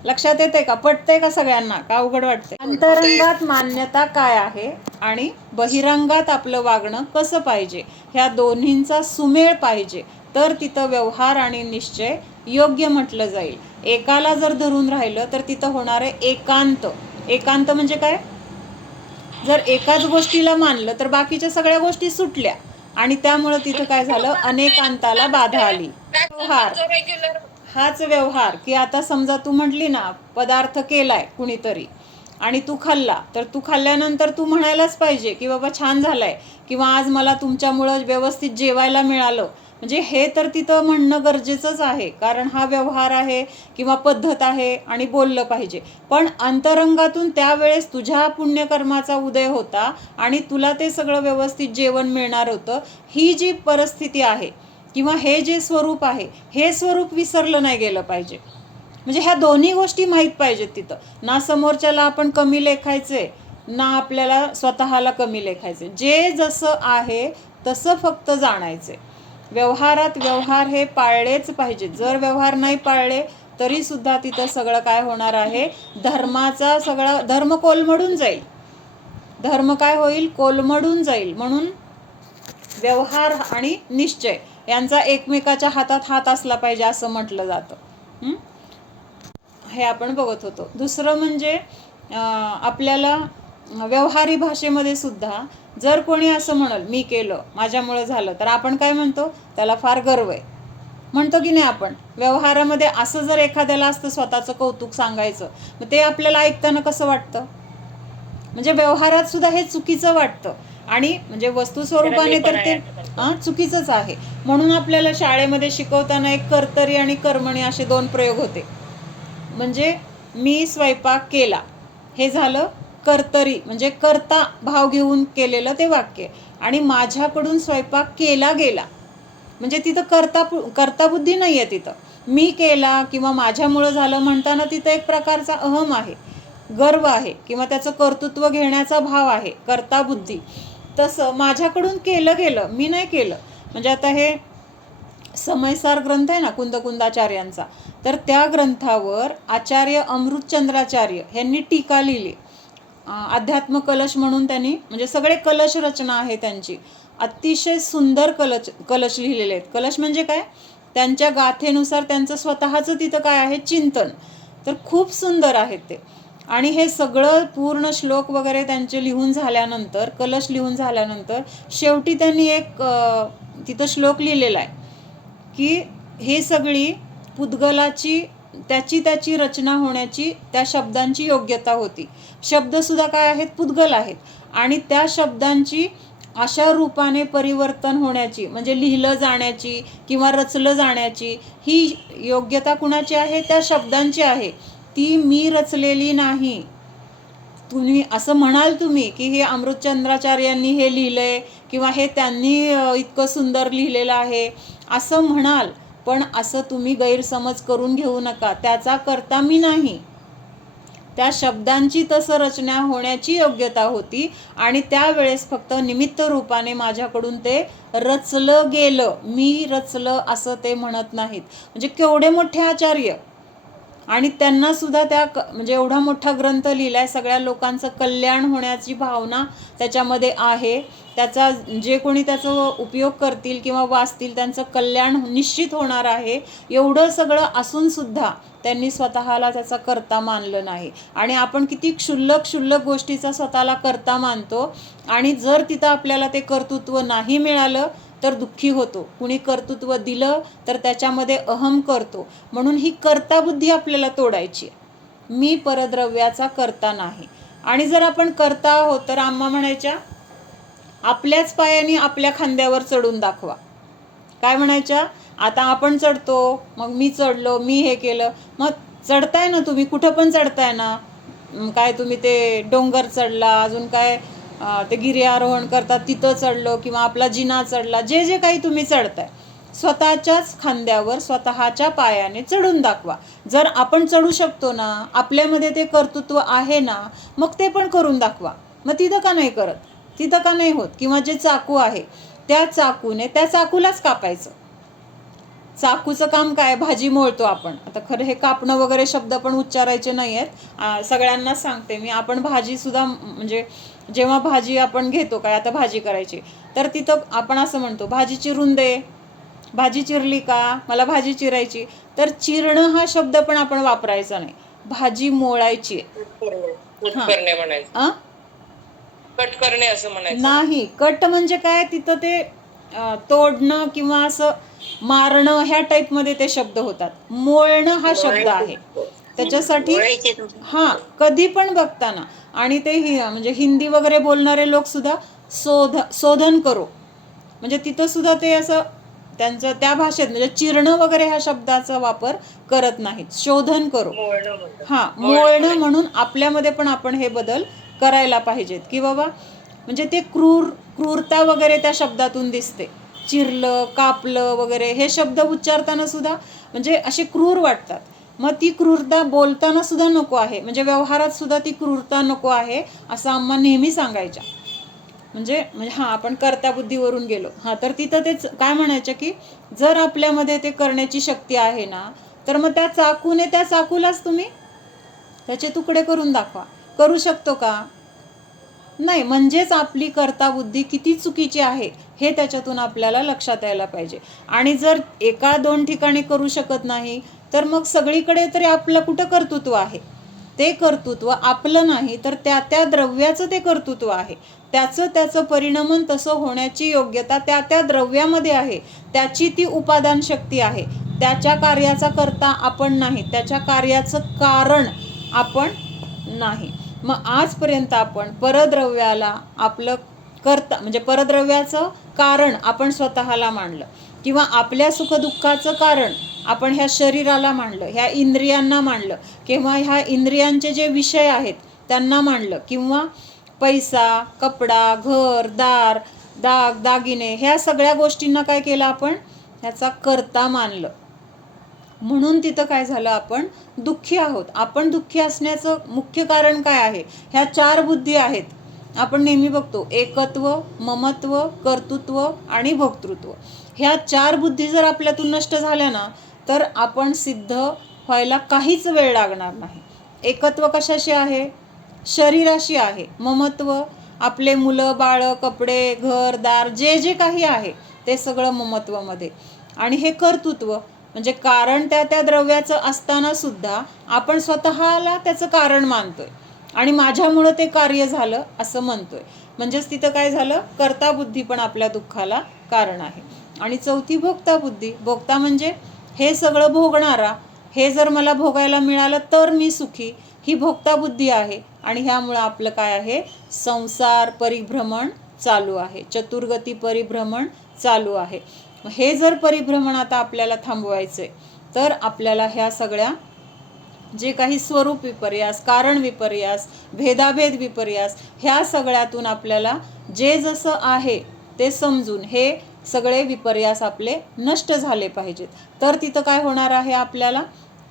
लक्षात येते का? पटतंय का सगळ्यांना का अवघड वाटतंय? अंतरंगात मान्यता काय आहे आणि बहिरंगात आपलं वागणं कसं पाहिजे, ह्या दोन्हींचा सुमेळ पाहिजे, तर तिथं व्यवहार आणि निश्चय योग्य म्हटलं जाईल. एकाला जर धरून राहिलं तर तिथं होणार आहे एकांत. एकांत म्हणजे काय? जर एकाच गोष्टीला मानलं तर बाकीच्या सगळ्या गोष्टी सुटल्या आणि त्यामुळं तिथं काय झालं, अनेकांताला बाधा आली. व्यवहार हाच व्यवहार की आता समजा तू म्हटली ना, पदार्थ केलाय कुणीतरी आणि तू खाल्ला, तर तू खाल्ल्यानंतर तू म्हणायलाच पाहिजे की बाबा छान झालाय, किंवा आज मला तुमच्यामुळं व्यवस्थित जेवायला मिळालं. म्हणजे हे तर तिथं म्हणणं गरजेचंच आहे, कारण हा व्यवहार आहे किंवा पद्धत आहे आणि बोललं पाहिजे. पण अंतरंगातून त्यावेळेस तुझ्या पुण्यकर्माचा उदय होता आणि तुला ते सगळं व्यवस्थित जेवण मिळणार होतं. ही जी परिस्थिती आहे किंवा हे जे स्वरूप आहे, हे स्वरूप विसरलं नाही गेलं पाहिजे. म्हणजे ह्या दोन्ही गोष्टी माहीत पाहिजेत तिथं. ना समोरच्याला आपण कमी लेखायचे ना आपल्याला स्वतःला कमी लेखायचे. जे जसं आहे तसं फक्त जाणायचे. व्यवहारात व्यवहार हे पाळलेच पाहिजे. जर व्यवहार नाही पाळले तरी सुद्धा तिथं सगळं काय होणार आहे, धर्माचा सगळा धर्म कोलमडून जाईल. धर्म काय होईल, कोलमडून जाईल. म्हणून व्यवहार आणि निश्चय यांचा एकमेकाच्या हातात हात असला पाहिजे असं म्हटलं जातं. हे आपण बघत होतो. दुसरं म्हणजे आपल्याला व्यवहारी भाषेमध्ये सुद्धा जर कोणी असं म्हणल मी केलं, माझ्यामुळे झालं, तर आपण काय म्हणतो, त्याला फार गर्व आहे म्हणतो की नाही आपण. व्यवहारामध्ये असं जर एखाद्याला असतं स्वतःचं कौतुक सांगायचं, मग ते आपल्याला ऐकताना कसं वाटतं, म्हणजे व्यवहारात सुद्धा हे चुकीचं वाटतं. आणि म्हणजे वस्तू स्वरूपाने तर ते चुकीचंच आहे. म्हणून आपल्याला शाळेमध्ये शिकवताना एक कर्तरी आणि कर्मणी असे 2 प्रयोग होते. म्हणजे मी स्वयंपाक केला हे झालं कर्तरी, म्हणजे कर्ता भाव घेऊन केलेलं ते वाक्य. आणि माझ्याकडून स्वयंपाक केला गेला म्हणजे तिथं कर्ताबुद्धी नाही आहे. तिथं मी केला किंवा माझ्यामुळं झालं म्हणताना तिथं एक प्रकारचा अहम आहे, गर्व आहे, किंवा त्याचं कर्तृत्व घेण्याचा भाव आहे, कर्ताबुद्धी. तसं माझ्याकडून केलं गेलं, मी नाही केलं. म्हणजे आता हे समयसार ग्रंथ आहे ना कुंदकुंदाचार्यांचा, तर त्या ग्रंथावर आचार्य अमृतचंद्राचार्य यांनी टीका लिहिली. अध्यात्म कलश म्हणून त्यांनी, म्हणजे सगळे कलश रचना आहे त्यांची. अतिशय सुंदर कलश लिहिलेले आहेत. कलश म्हणजे काय, त्यांच्या गाथेनुसार त्यांचं स्वतःचं तिथं काय आहे चिंतन, तर खूप सुंदर आहेत ते. आणि हे सगळं पूर्ण श्लोक वगैरे त्यांचे लिहून झाल्यानंतर, कलश लिहून झाल्यानंतर शेवटी त्यांनी एक तिथं श्लोक लिहिलेला आहे की हे सगळी पुद्गलाची त्याची रचना होण्याची त्या शब्दांची योग्यता होती. शब्दसुद्धा काय आहेत, पुद्गल आहेत. आणि त्या शब्दांची अशा रूपाने परिवर्तन होण्याची, म्हणजे लिहिलं जाण्याची किंवा रचलं जाण्याची ही योग्यता कुणाची आहे, त्या शब्दांची आहे. ती मी रचलेली नाही. तुम्ही असं म्हणाल तुम्ही की हे अमृतचंद्राचार्यांनी हे लिहिलंय किंवा हे त्यांनी इतकं सुंदर लिहिलेलं आहे असं म्हणाल, पण असं तुम्ही गैरसमज करून घेऊ नका. त्याचा कर्ता मी नाही. त्या शब्दांची तसं रचना होण्याची योग्यता होती आणि त्यावेळेस फक्त निमित्त रूपाने माझ्याकडून ते रचलं गेलं, मी रचलं असं ते म्हणत नाहीत. म्हणजे केवढे मोठे आचार्य, आणि त्यांना सुद्धा त्या म्हणजे एवढा मोठा ग्रंथ लिहिलाय, सगळ्या लोकांचं कल्याण होण्याची भावना त्याच्यामध्ये आहे. त्याचा जे कोणी त्याचा उपयोग करतील किंवा वाचतील त्यांचं कल्याण निश्चित होणार आहे. एवढं सगळं असून सुद्धा त्यांनी स्वतःला त्याचा कर्ता मानलं नाही. आणि आपण किती क्षुल्लक गोष्टीचा स्वतःला कर्ता मानतो. आणि जर तिथं आपल्याला ते कर्तृत्व नाही मिळालं तर दुःखी होतो. कुणी कर्तृत्व दिलं तर त्याच्यामध्ये अहम करतो. म्हणून ही कर्ताबुद्धी आपल्याला तोडायची. मी परद्रव्याचा कर्ता नाही. आणि जर आपण कर्ता आहोत तर आम्हा म्हणायच्या आपल्याच पायाने आपल्या खांद्यावर चढून दाखवा. काय म्हणायच्या, आता आपण चढतो, मग मी चढलो, मी हे केलं. मग चढताय ना तुम्ही, कुठं पण चढताय ना, काय तुम्ही ते डोंगर चढला, अजून काय ते गिर्यारोहण करतात तिथं चढलो, किंवा आपला जिना चढला, जे जे काही तुम्ही चढताय स्वतःच्याच खांद्यावर स्वतःच्या पायाने चढून दाखवा. जर आपण चढू शकतो ना, आपल्यामध्ये ते कर्तृत्व आहे ना, मग ते पण करून दाखवा. मग तिथं का नाही करत, तिथं का नाही होत. किंवा जे चाकू आहे त्या चाकूने त्या चाकूलाच कापायचं. चाकूचं काम काय, भाजी मोळतो आपण. आता खरं हे कापणं वगैरे शब्द पण उच्चारायचे नाही आहेत, सगळ्यांनाच सांगते मी. आपण भाजीसुद्धा म्हणजे जेव्हा भाजी आपण घेतो, काय आता भाजी करायची, तर तिथं आपण असं म्हणतो भाजी चिरून दे, भाजी चिरली का, मला भाजी चिरायची. तर चिरणं हा शब्द पण आपण वापरायचा नाही, भाजी मोळायची. कट करणे असं म्हणायचं नाही. कट म्हणजे काय, तिथं ते तोडणं किंवा असं मारणं ह्या टाईपमध्ये ते शब्द होतात. मोळणं हा शब्द आहे त्याच्यासाठी. हां, कधी पण बघताना. आणि ते म्हणजे हिंदी वगैरे बोलणारे लोक सुद्धा शोधन करो, म्हणजे तिथं सुद्धा ते असं त्यांचं त्या भाषेत म्हणजे चिरणं वगैरे ह्या शब्दाचा वापर करत नाहीत. शोधन करो, हां, मोळणं. म्हणून आपल्यामध्ये पण आपण हे बदल करायला पाहिजेत की बाबा, म्हणजे ते क्रूरता वगैरे त्या शब्दातून दिसते. चिरलं, कापलं वगैरे हे शब्द उच्चारताना सुद्धा म्हणजे असे क्रूर वाटतात. मग ती क्रूरता बोलताना सुद्धा नको आहे, म्हणजे व्यवहारात सुद्धा ती क्रूरता नको आहे असं अम्मा नेहमी सांगायच्या. म्हणजे म्हणजे हां आपण कर्ताबुद्धीवरून गेलो. हां तर तिथं तेच काय म्हणायचं की जर आपल्यामध्ये ते करण्याची शक्ती आहे ना, तर मग त्या चाकूने त्या चाकूलाच तुम्ही त्याचे तुकडे करून दाखवा. करू शकतो का? नाही. म्हणजेच आपली कर्ताबुद्धी किती चुकीची आहे हे त्याच्यातून आपल्याला लक्षात यायला पाहिजे. आणि जर एका दोन ठिकाणी करू शकत नाही तर मग सगळीकडे तरी आपलं कुठं कर्तृत्व आहे? ते कर्तृत्व आपलं नाही तर त्या त्या द्रव्याचं ते कर्तृत्व आहे. त्याचं परिणमन तसं होण्याची योग्यता त्या त्या द्रव्यामध्ये आहे. त्याची ती उपादान शक्ती आहे. त्याच्या कार्याचा कर्ता आपण नाही, त्याच्या कार्याचं कारण आपण नाही. मग आजपर्यंत आपण परद्रव्याला आपलं कर्ता म्हणजे परद्रव्याचं कारण आपण स्वतःला मानलं, किंवा आपल्या सुखदुःखाचं कारण आपण ह्या शरीराला मानलं, ह्या इंद्रियांना मानलं, किंवा ह्या इंद्रियांचे जे विषय आहेत त्यांना मानलं, किंवा पैसा, कपडा, घर, दार, दागिने ह्या सगळ्या गोष्टींना काय केलं आपण? ह्याचा कर्ता मानलं. म्हणून तिथं काय झालं? आपण दुःखी आहोत. आपण दुःखी असण्याचं मुख्य कारण काय आहे? ह्या 4 बुद्धी आहेत. आपण नेहमी बघतो एकत्व, ममत्व, कर्तृत्व आणि भोक्तृत्व. ह्या 4 बुद्धी जर आपल्यातून नष्ट झाल्या ना तर आपण सिद्ध व्हायला काहीच वेळ लागणार नाही. एकत्व कशाशी आहे? शरीराशी आहे. ममत्व आपले मुलं बाळं, कपडे, घर, दार जे जे काही आहे ते सगळं ममत्वामध्ये. आणि हे कर्तृत्व म्हणजे कारण त्या त्या द्रव्याचं असताना सुद्धा आपण स्वतःला त्याचं कारण मानतोय आणि माझ्यामुळं ते कार्य झालं असं म्हणतोय. म्हणजेच तिथं काय झालं? कर्ताबुद्धी पण आपल्या दुःखाला कारण आहे. आणि चौथी भोक्ता बुद्धी. भोक्ता म्हणजे हे सगळं भोगणारा, हे जर मला भोगायला मिळालं तर मी सुखी, ही भोक्ता बुद्धी आहे. आणि ह्यामुळं आपलं काय आहे? संसार परिभ्रमण चालू आहे, चतुर्गती परिभ्रमण चालू आहे. हे जर परिभ्रमण आता आपल्याला थांबवायचंय तर आपल्याला ह्या सगळ्या जे काही स्वरूप विपर्यास, कारण विपर्यास, भेदाभेद विपर्यास ह्या सगळ्यातून आपल्याला जे जसं आहे ते समजून हे सगळे विपर्यास आपले नष्ट झाले पाहिजेत. तर तिथं काय होणार आहे? आपल्याला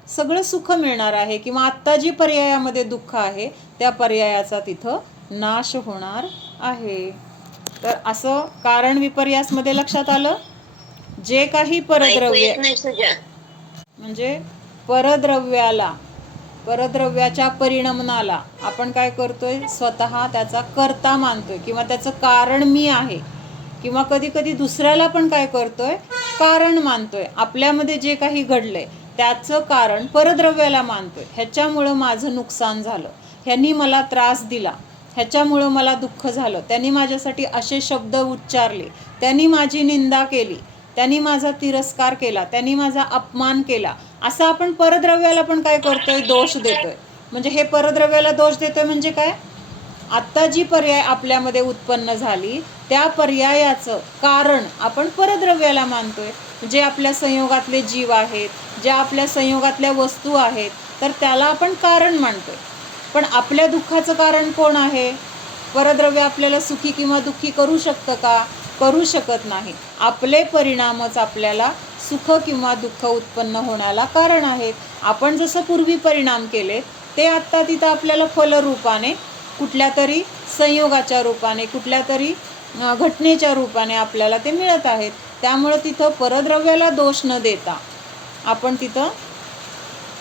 सगळं सुख मिळणार आहे, किंवा आत्ता जी पर्यायामध्ये दुःख आहे त्या पर्यायाचा तिथं नाश होणार आहे. तर असं कारण विपर्यासमध्ये लक्षात आलं. जे काही परद्रव्य म्हणजे परद्रव्याच्या परिणमनाला आपण काय करतोय? स्वतः त्याचा कर्ता मानतोय, किंवा त्याचं कारण मी आहे, किंवा कधी कधी दुसऱ्याला पण काय करतोय? कारण मानतोय. आपल्यामध्ये जे काही घडलंय त्याचं कारण परद्रव्याला मानतोय. ह्याच्यामुळं माझं नुकसान झालं, ह्यांनी मला त्रास दिला, ह्याच्यामुळं मला दुःख झालं, त्यांनी माझ्यासाठी असे शब्द उच्चारले, त्यांनी माझी निंदा केली, त्यांनी माझा तिरस्कार केला, त्यांनी माझा अपमान केला, असं आपण परद्रव्याला पण काय करतोय? दोष देतोय. म्हणजे हे परद्रव्याला दोष देतोय म्हणजे काय? आत्ता जी पर्याय आपल्यामध्ये उत्पन्न झाली त्या पर्यायाचं कारण आपण परद्रव्याला मानतोय. जे आपल्या संयोगातले जीव आहेत, ज्या आपल्या संयोगातल्या वस्तू आहेत, तर त्याला आपण कारण मानतोय. पण आपल्या दुःखाचं कारण कोण आहे? परद्रव्य आपल्याला सुखी किंवा दुःखी करू शकतं का? करू शकत नाही. आपले परिणामच आपल्याला सुख किंवा दुःख उत्पन्न होण्याला कारण आहेत. आपण जसं पूर्वी परिणाम केले ते आत्ता तिथं आपल्याला फलरूपाने, कुठल्या तरी संयोगाच्या रूपाने, कुठल्या तरी घटनेच्या रूपाने आपल्याला ते मिळत आहेत. त्यामुळं तिथं परद्रव्याला दोष न देता आपण तिथं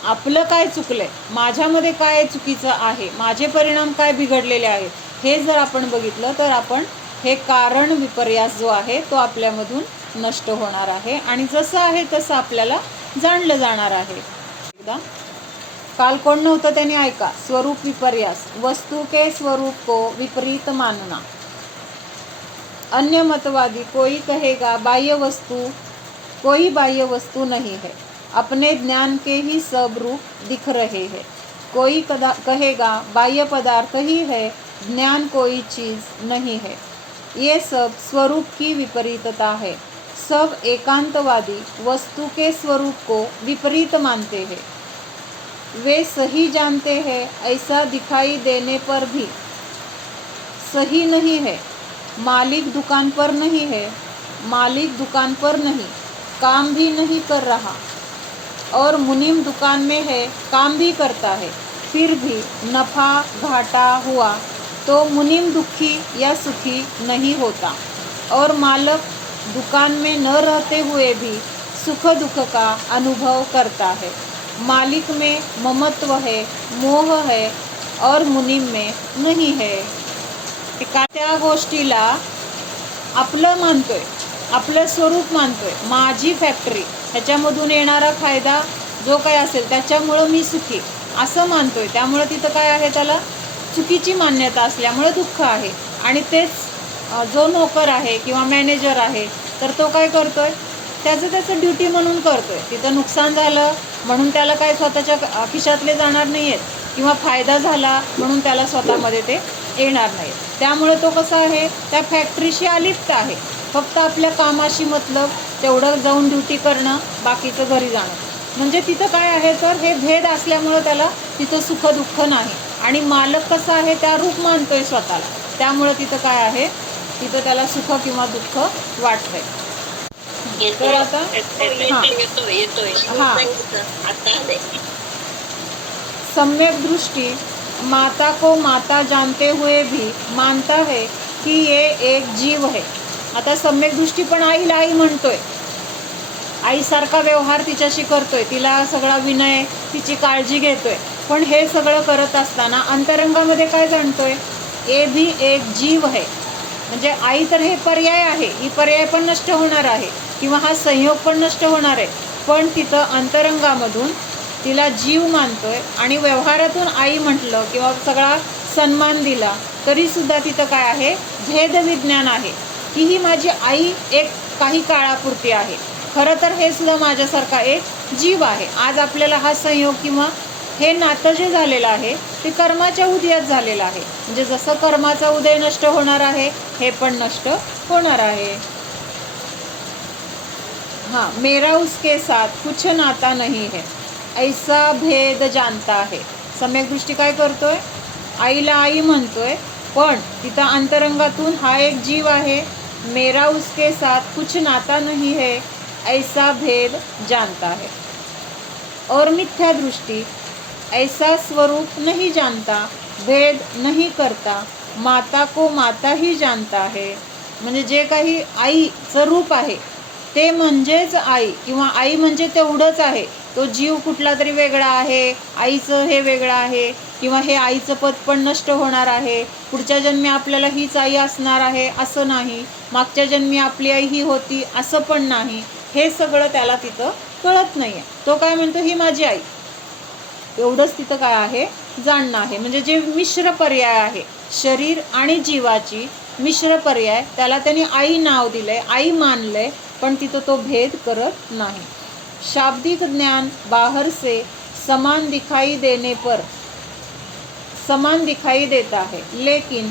आपलं काय चुकलंय, माझ्यामध्ये काय चुकीचं आहे, माझे परिणाम काय बिघडलेले आहेत, हे जर आपण बघितलं तर आपण हे कारण विपर्यास जो आहे तो आपल्यामधून नष्ट होणार आहे आणि जसं आहे तसं आपल्याला जाणलं जाणार आहे. एकदा काल कोण नव्हतं त्यांनी ऐका. स्वरूप विपर्यास. वस्तु के स्वरूप को विपरीत मानना. अन्य मतवादी कोई कहेगा बाह्य वस्तु, कोई बाह्य वस्तु नहीं है, अपने ज्ञान के ही सब रूप दिख रहे हैं. कोई कहेगा बाह्य पदार्थ ही है, ज्ञान कोई चीज़ नहीं है. ये सब स्वरूप की विपरीतता है. सब एकांतवादी वस्तु के स्वरूप को विपरीत मानते हैं. वे सही जानते हैं, ऐसा दिखाई देने पर भी सही नहीं है. मालिक दुकान पर नहीं है, मालिक दुकान पर नहीं, काम भी नहीं कर रहा, और मुनीम दुकान में है, काम भी करता है, फिर भी नफ़ा घाटा हुआ तो मुनीम दुखी या सुखी नहीं होता। और मालिक दुकान में न रहते हुए भी सुख दुख का अनुभव करता है। मालिक में ममत्व है, मोह है और मुनीम में नहीं है। त्या गोष्टीला आपलं मानतोय, आपलं स्वरूप मानतोय, माझी फॅक्टरी, ह्याच्यामधून येणारा फायदा जो काही असेल त्याच्यामुळं मी सुखी असं मानतोय. त्यामुळं तिथं काय आहे, त्याला चुकीची मान्यता असल्यामुळे दुःख आहे. आणि तेच जो नोकर आहे किंवा मॅनेजर आहे तर तो काय करतोय, त्याचं ड्युटी म्हणून करतोय. तिथं नुकसान झालं म्हणून त्याला काय स्वतःच्या खिशातले जाणार नाही आहेत किंवा फायदा झाला म्हणून त्याला स्वतःमध्ये ते येणार नाही. त्यामुळे तो कसा आहे, त्या फॅक्टरीशी अलिप्त आहे. फक्त आपल्या कामाशी मतलब, तेवढं जाऊन ड्युटी करणं, बाकीचं घरी जाणं. म्हणजे तिथं काय आहे, तर हे भेद असल्यामुळं त्याला तिथं सुख दुःख नाही. आणि मालक कसा आहे, त्या रूप मानतोय स्वतःला, त्यामुळं तिथं काय आहे, तिथं त्याला सुख किंवा दुःख वाटतंय. तर आता हां, सम्यक दृष्टी माता को माता जानते हुए भी मानता है कि ये एक जीव है. आता सम्यक दृष्टी पण आईला आई म्हणतोय, आईसारखा व्यवहार तिच्याशी करतोय, तिला सगळा विनय, तिची काळजी घेतोय. पण हे सगळं करत असताना अंतरंगामध्ये काय जाणतोय, ये भी एक जीव है. म्हणजे आई तर हे पर्याय आहे, ही पर्याय पण नष्ट होणार आहे किंवा हा संयोग पण नष्ट होणार आहे. पण तिथं अंतरंगामधून तिला जीव मानतोय आणि व्यवहारातून आई म्हटलं किंवा सगळा सन्मान दिला तरीसुद्धा तिथं काय आहे, भेदविज्ञान आहे की ही माझी आई एक काही काळापुरती आहे. खरं तर हे सुद्धा माझ्यासारखा एक जीव आहे. आज आपल्याला हा संयोग किंवा हे नातं जे झालेलं आहे ते कर्माच्या उदयात झालेलं आहे. म्हणजे जसं कर्माचा उदय नष्ट होणार आहे, हे पण नष्ट होणार आहे. हाँ, मेरा उसके साथ कुछ नाता नहीं है, ऐसा भेद जानता है. सम्यक दृष्टी काय करतोय, आईला आई म्हणतोय, पण तिथं अंतरंगातून हा एक जीव आहे. मेरा उसके साथ कुछ नाता नहीं है, ऐसा भेद जानता है. और मिथ्या दृष्टी ऐसा स्वरूप नहीं जानता, भेद नहीं करता, माता को माता ही जानता है. म्हणजे जे काही आईचं रूप आहे ते म्हणजेच आई किंवा आई म्हणजे तेवढंच आहे. तो जीव कुठला तरी वेगळा आहे, आईचं हे वेगळं आहे किंवा हे आईचं पद पण नष्ट होणार आहे, पुढच्या जन्मी आपल्याला हीच आई असणार आहे असं नाही, मागच्या जन्मी आपली आई ही होती असं पण नाही. हे सगळं त्याला तिथं कळत नाही आहे. तो काय म्हणतो, ही माझी आई, एवढंच तिथं काय आहे, जाणणं आहे. म्हणजे जे मिश्र पर्याय आहे, शरीर आणि जीवाची मिश्र पर्याय, त्याला त्यांनी आई नाव दिलंय, आई मानलंय, पण तिथं तो भेद करत नाही. शाब्दिक ज्ञान बाहर से समान दिखाई देने पर समान दिखाई देता है, लेकिन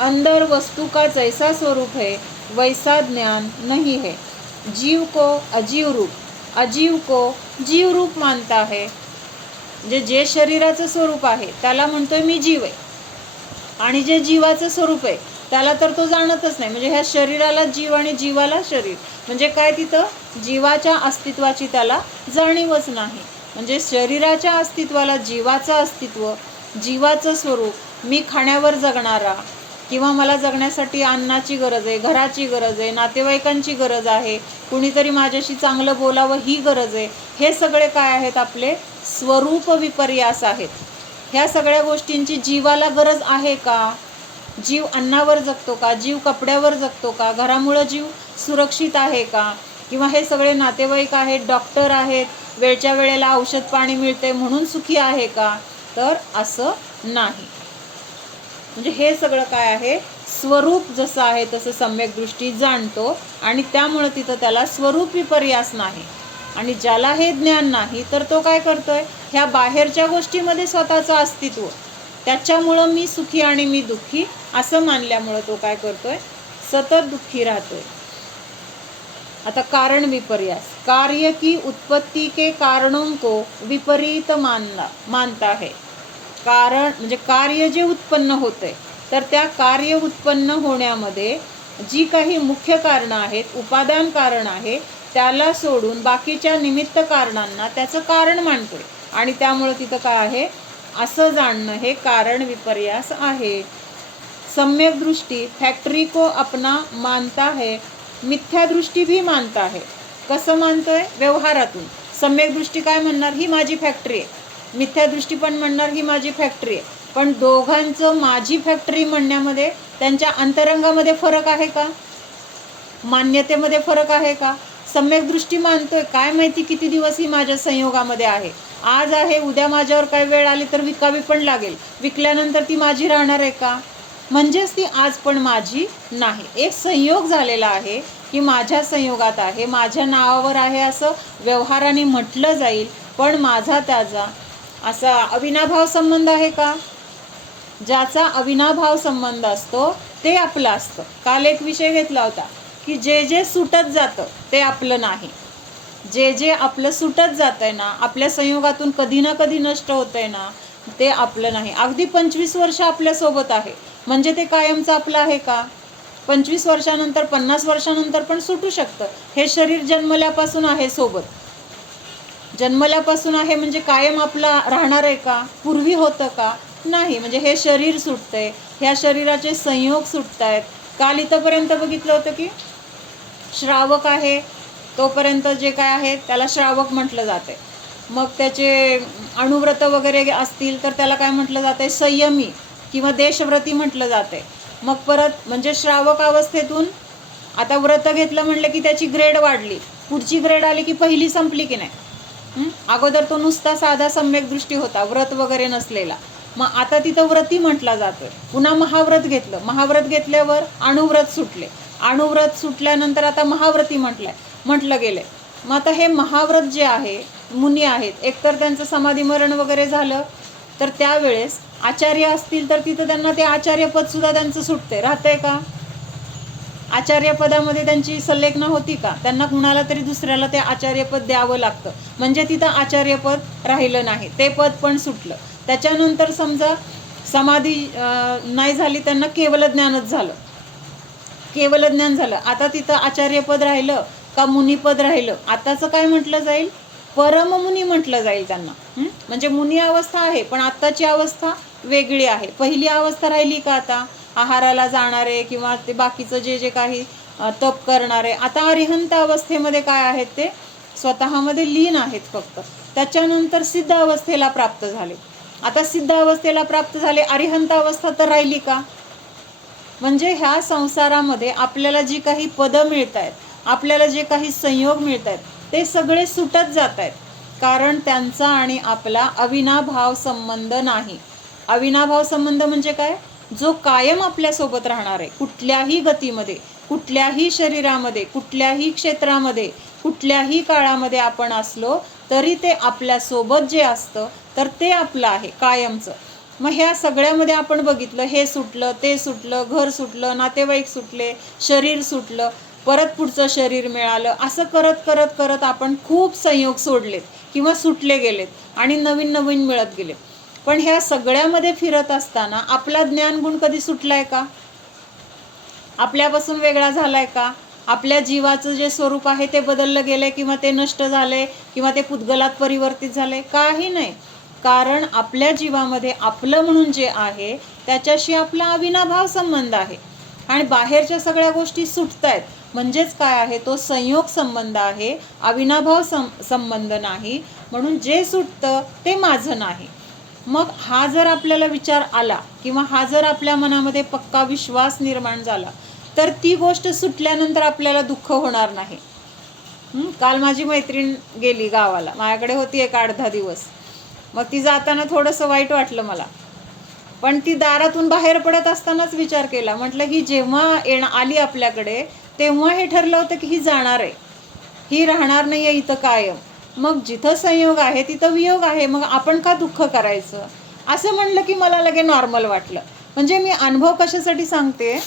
अंदर वस्तु का जैसा स्वरूप है वैसा ज्ञान नहीं है. जीव को अजीव रूप, अजीव को जीव रूप मानता है. म्हणजे जे शरीराचं स्वरूप आहे त्याला म्हणतोय मी जीव आहे, आणि जे जीवाचं स्वरूप आहे त्याला तर तो जाणतच नाही. म्हणजे ह्या शरीराला जीव आणि जीवाला शरीर, म्हणजे काय, तिथं जीवाच्या अस्तित्वाची त्याला जाणीवच नाही. म्हणजे शरीराच्या अस्तित्वाला जीवाचं अस्तित्व, जीवाचं स्वरूप, मी खाण्यावर जगणारा किंवा मला जगण्यासाठी अन्नाची गरज आहे, घराची गरज आहे, नातेवाईकांची गरज आहे, कुणीतरी माझ्याशी चांगलं बोलावं ही गरज आहे, हे सगळे काय आहेत, आपले स्वरूप विपर्यास आहेत. ह्या सगळ्या गोष्टींची जीवाला गरज आहे का? जीव अन्नावर जगतो का? जीव कपड्यावर जगतो का? घरामुळं जीव सुरक्षित आहे का? किंवा हे सगळे नातेवाईक आहेत, डॉक्टर आहेत, वेळच्या वेळेला औषध पाणी मिळते म्हणून सुखी आहे का? तर असं नाही. म्हणजे हे सगळं काय आहे, स्वरूप जसं आहे तसं सम्यक दृष्टी जाणतो आणि त्यामुळं तिथं त्याला स्वरूप विपर्यास नाही. आणि ज्याला हे ज्ञान नाही तर तो काय करतोय, ह्या बाहेरच्या गोष्टीमध्ये स्वतःचं अस्तित्व, त्याच्यामुळं मी सुखी आणि मी दुःखी असं मानल्यामुळं तो काय करतोय, सतत दुःखी राहतोय. आता कारण विपर्यास, कार्य की उत्पत्ति के कारणों को विपरीत मानता है. कारण म्हणजे कार्य जे उत्पन्न होतंय तर त्या कार्य उत्पन्न होण्यामध्ये जी काही मुख्य कारणं आहेत, उपादान कारण आहे, त्याला सोडून बाकीच्या निमित्त कारणांना त्याचं कारण मानतोय आणि त्यामुळं तिथं काय आहे, असं जाणणं हे कारण विपर्यास आहे. सम्यक दृष्टी फॅक्ट्री को अपना मानता है, मिथ्या दृष्टी भी मानता है. कसं मानतोय? व्यवहारातून. सम्यक दृष्टी काय म्हणणार, ही माझी फॅक्टरी आहे. मिथ्या दृष्टी पण म्हणणार, ही माझी फॅक्टरी आहे. पण दोघांचं माझी फॅक्टरी म्हणण्यामध्ये त्यांच्या अंतरंगामध्ये फरक आहे का? मान्यतेमध्ये फरक आहे का? सम्यक दृष्टी मानतोय, काय माहिती किती दिवस ही माझ्या संयोगामध्ये आहे. आज आहे, उद्या माझ्यावर काय वेळ आली तर विकावी पण लागेल. विकल्यानंतर ती माझी राहणार आहे का? म्हणजेच ती आज पण माझी नाही. एक संयोग झालेला आहे की माझ्या संयोगात आहे, माझ्या नावावर आहे असं व्यवहाराने म्हटलं जाईल, पण माझा त्याचा असा अविनाभाव संबंध आहे का? ज्याचा अविनाभाव संबंध असतो ते आपलं असतं. काल एक विषय घेतला होता की जे जे सुटत जातं ते आपलं नाही. जे जे आपलं सुटत जातंय ना, आपल्या संयोगातून कधी ना कधी नष्ट होतंय ना, ते आपलं नाही. अगदी 25 वर्ष आपल्यासोबत आहे म्हणजे ते कायमचं आपलं आहे का? 25 वर्षानंतर 50 वर्षानंतर पण सुटू शकतं. हे शरीर जन्मल्यापासून आहे सोबत. जन्मल्यापासून आहे म्हणजे कायम आपला राहणार आहे का? पूर्वी होतं का? नाही. म्हणजे हे शरीर सुटतंय, ह्या शरीराचे संयोग सुटत आहेत. काल इथंपर्यंत बघितलं होतं की श्रावक आहे तोपर्यंत जे काय आहे त्याला श्रावक म्हटलं जाते. मग त्याचे अणुव्रत वगैरे असतील तर त्याला काय म्हटलं जाते? संयमी किंवा देशव्रती म्हटलं जाते. मग परत म्हणजे श्रावक अवस्थेतून आता व्रत घेतलं म्हटलं की त्याची ग्रेड वाढली, पुढची ग्रेड आली की पहिली संपली की नाही. अगोदर तो नुसता साधा सम्यक दृष्टी होता, व्रत वगैरे नसलेला. मग आता तिथं व्रती म्हटला जातोय. पुन्हा महाव्रत घेतलं, महाव्रत घेतल्यावर अणुव्रत सुटले, अणुव्रत सुटल्यानंतर आता महाव्रती म्हटलं गेले. मग आता हे महाव्रत जे आहे, मुनी आहेत, एकतर त्यांचं समाधी मरण वगैरे झालं तर त्यावेळेस आचार्य असतील तर तिथं त्यांना ते आचार्यपद सुद्धा त्यांचं सुटते. राहतंय का? आचार्यपदामध्ये त्यांची संलेखना होती का? त्यांना कुणाला तरी दुसऱ्याला ते आचार्यपद द्यावं लागतं. म्हणजे तिथं आचार्यपद राहिलं नाही, ते पद पण सुटलं. त्याच्यानंतर समजा समाधी नाही झाली, त्यांना केवल ज्ञानच झालं, केवल ज्ञान झालं. आता तिथं आचार्यपद राहिलं का मुनिपद राहिलं? आताचं काय म्हटलं जाईल? परममुनी म्हटलं जाईल त्यांना. म्हणजे मुनी अवस्था आहे पण आत्ताची अवस्था वेगळी आहे. पहिली अवस्था राहिली का आता? आहाराला जाणारे किंवा ते बाकीचं जे जे काही तप करणारे, आता अरिहंत अवस्थेमध्ये काय आहेत? ते स्वतःमध्ये लीन आहेत फक्त. त्याच्यानंतर सिद्ध अवस्थेला प्राप्त झाले. आता सिद्ध अवस्थेला प्राप्त झाले, अरिहंत अवस्था तर राहिली का? म्हणजे ह्या संसारामध्ये आपल्याला जी काही पदं मिळत आहेत, आपल्याला जे काही संयोग मिळत आहेत, ते सगळे सुटत जात आहेत. कारण त्यांचा आणि आपला अविनाभाव संबंध नाही. अविनाभाव संबंध म्हणजे काय? जो कायम आपल्यासोबत राहणार आहे, कुठल्याही गतीमध्ये, कुठल्याही शरीरामध्ये, कुठल्याही क्षेत्रामध्ये, कुठल्याही काळामध्ये आपण असलो तरी ते आपल्यासोबत जे असतं तर ते आपलं आहे कायमचं. मग ह्या सगळ्यामध्ये आपण बघितलं, हे सुटलं, ते सुटलं, घर सुटलं, नातेवाईक सुटले, शरीर सुटलं, परत पुढचं शरीर मिळालं, असं करत करत करत आपण खूप संयोग सोडलेत किंवा सुटले गेलेत आणि नवीन नवीन मिळत गेले. पण ह्या सगळ्यामध्ये फिरत असताना आपला ज्ञानगुण कधी सुटलाय का? आपल्यापासून वेगळा झालाय का? आपल्या जीवाचं जे स्वरूप आहे ते बदललं गेलंय किंवा ते नष्ट झाले किंवा ते पुद्गलात परिवर्तित झाले? काही नाही. कारण आपल्या जीवामध्ये आपलं म्हणून जे आहे त्याच्याशी आपला अविनाभाव संबंध आहे आणि बाहेरच्या सगळ्या गोष्टी सुटत आहेत. म्हणजेच काय आहे? तो संयोग संबंध आहे, अविनाभाव संबंध नाही. म्हणून जे सुटतं ते माझं नाही. मग हा जर आपल्याला विचार आला किंवा हा जर आपल्या मनामध्ये पक्का विश्वास निर्माण झाला तर ती गोष्ट सुटल्यानंतर आपल्याला दुःख होणार नाही. काल माझी मैत्रीण गेली गावाला, माझ्याकडे होती एक 8-10 दिवस. मग ती जाताना थोडंसं वाईट वाटलं मला, पण ती दारातून बाहेर पडत असतानाच विचार केला. म्हटलं ही जेव्हा आली आपल्याकडे तेव्हा हे ठरलं होतं की ही जाणार आहे, ही राहणार नाही आहे इथं कायम. मग जिथं संयोग आहे तिथं वियोग आहे, मग आपण का दुःख करायचं? असं म्हणलं की मला लगे नॉर्मल वाटलं. म्हणजे मी अनुभव कशासाठी सांगते,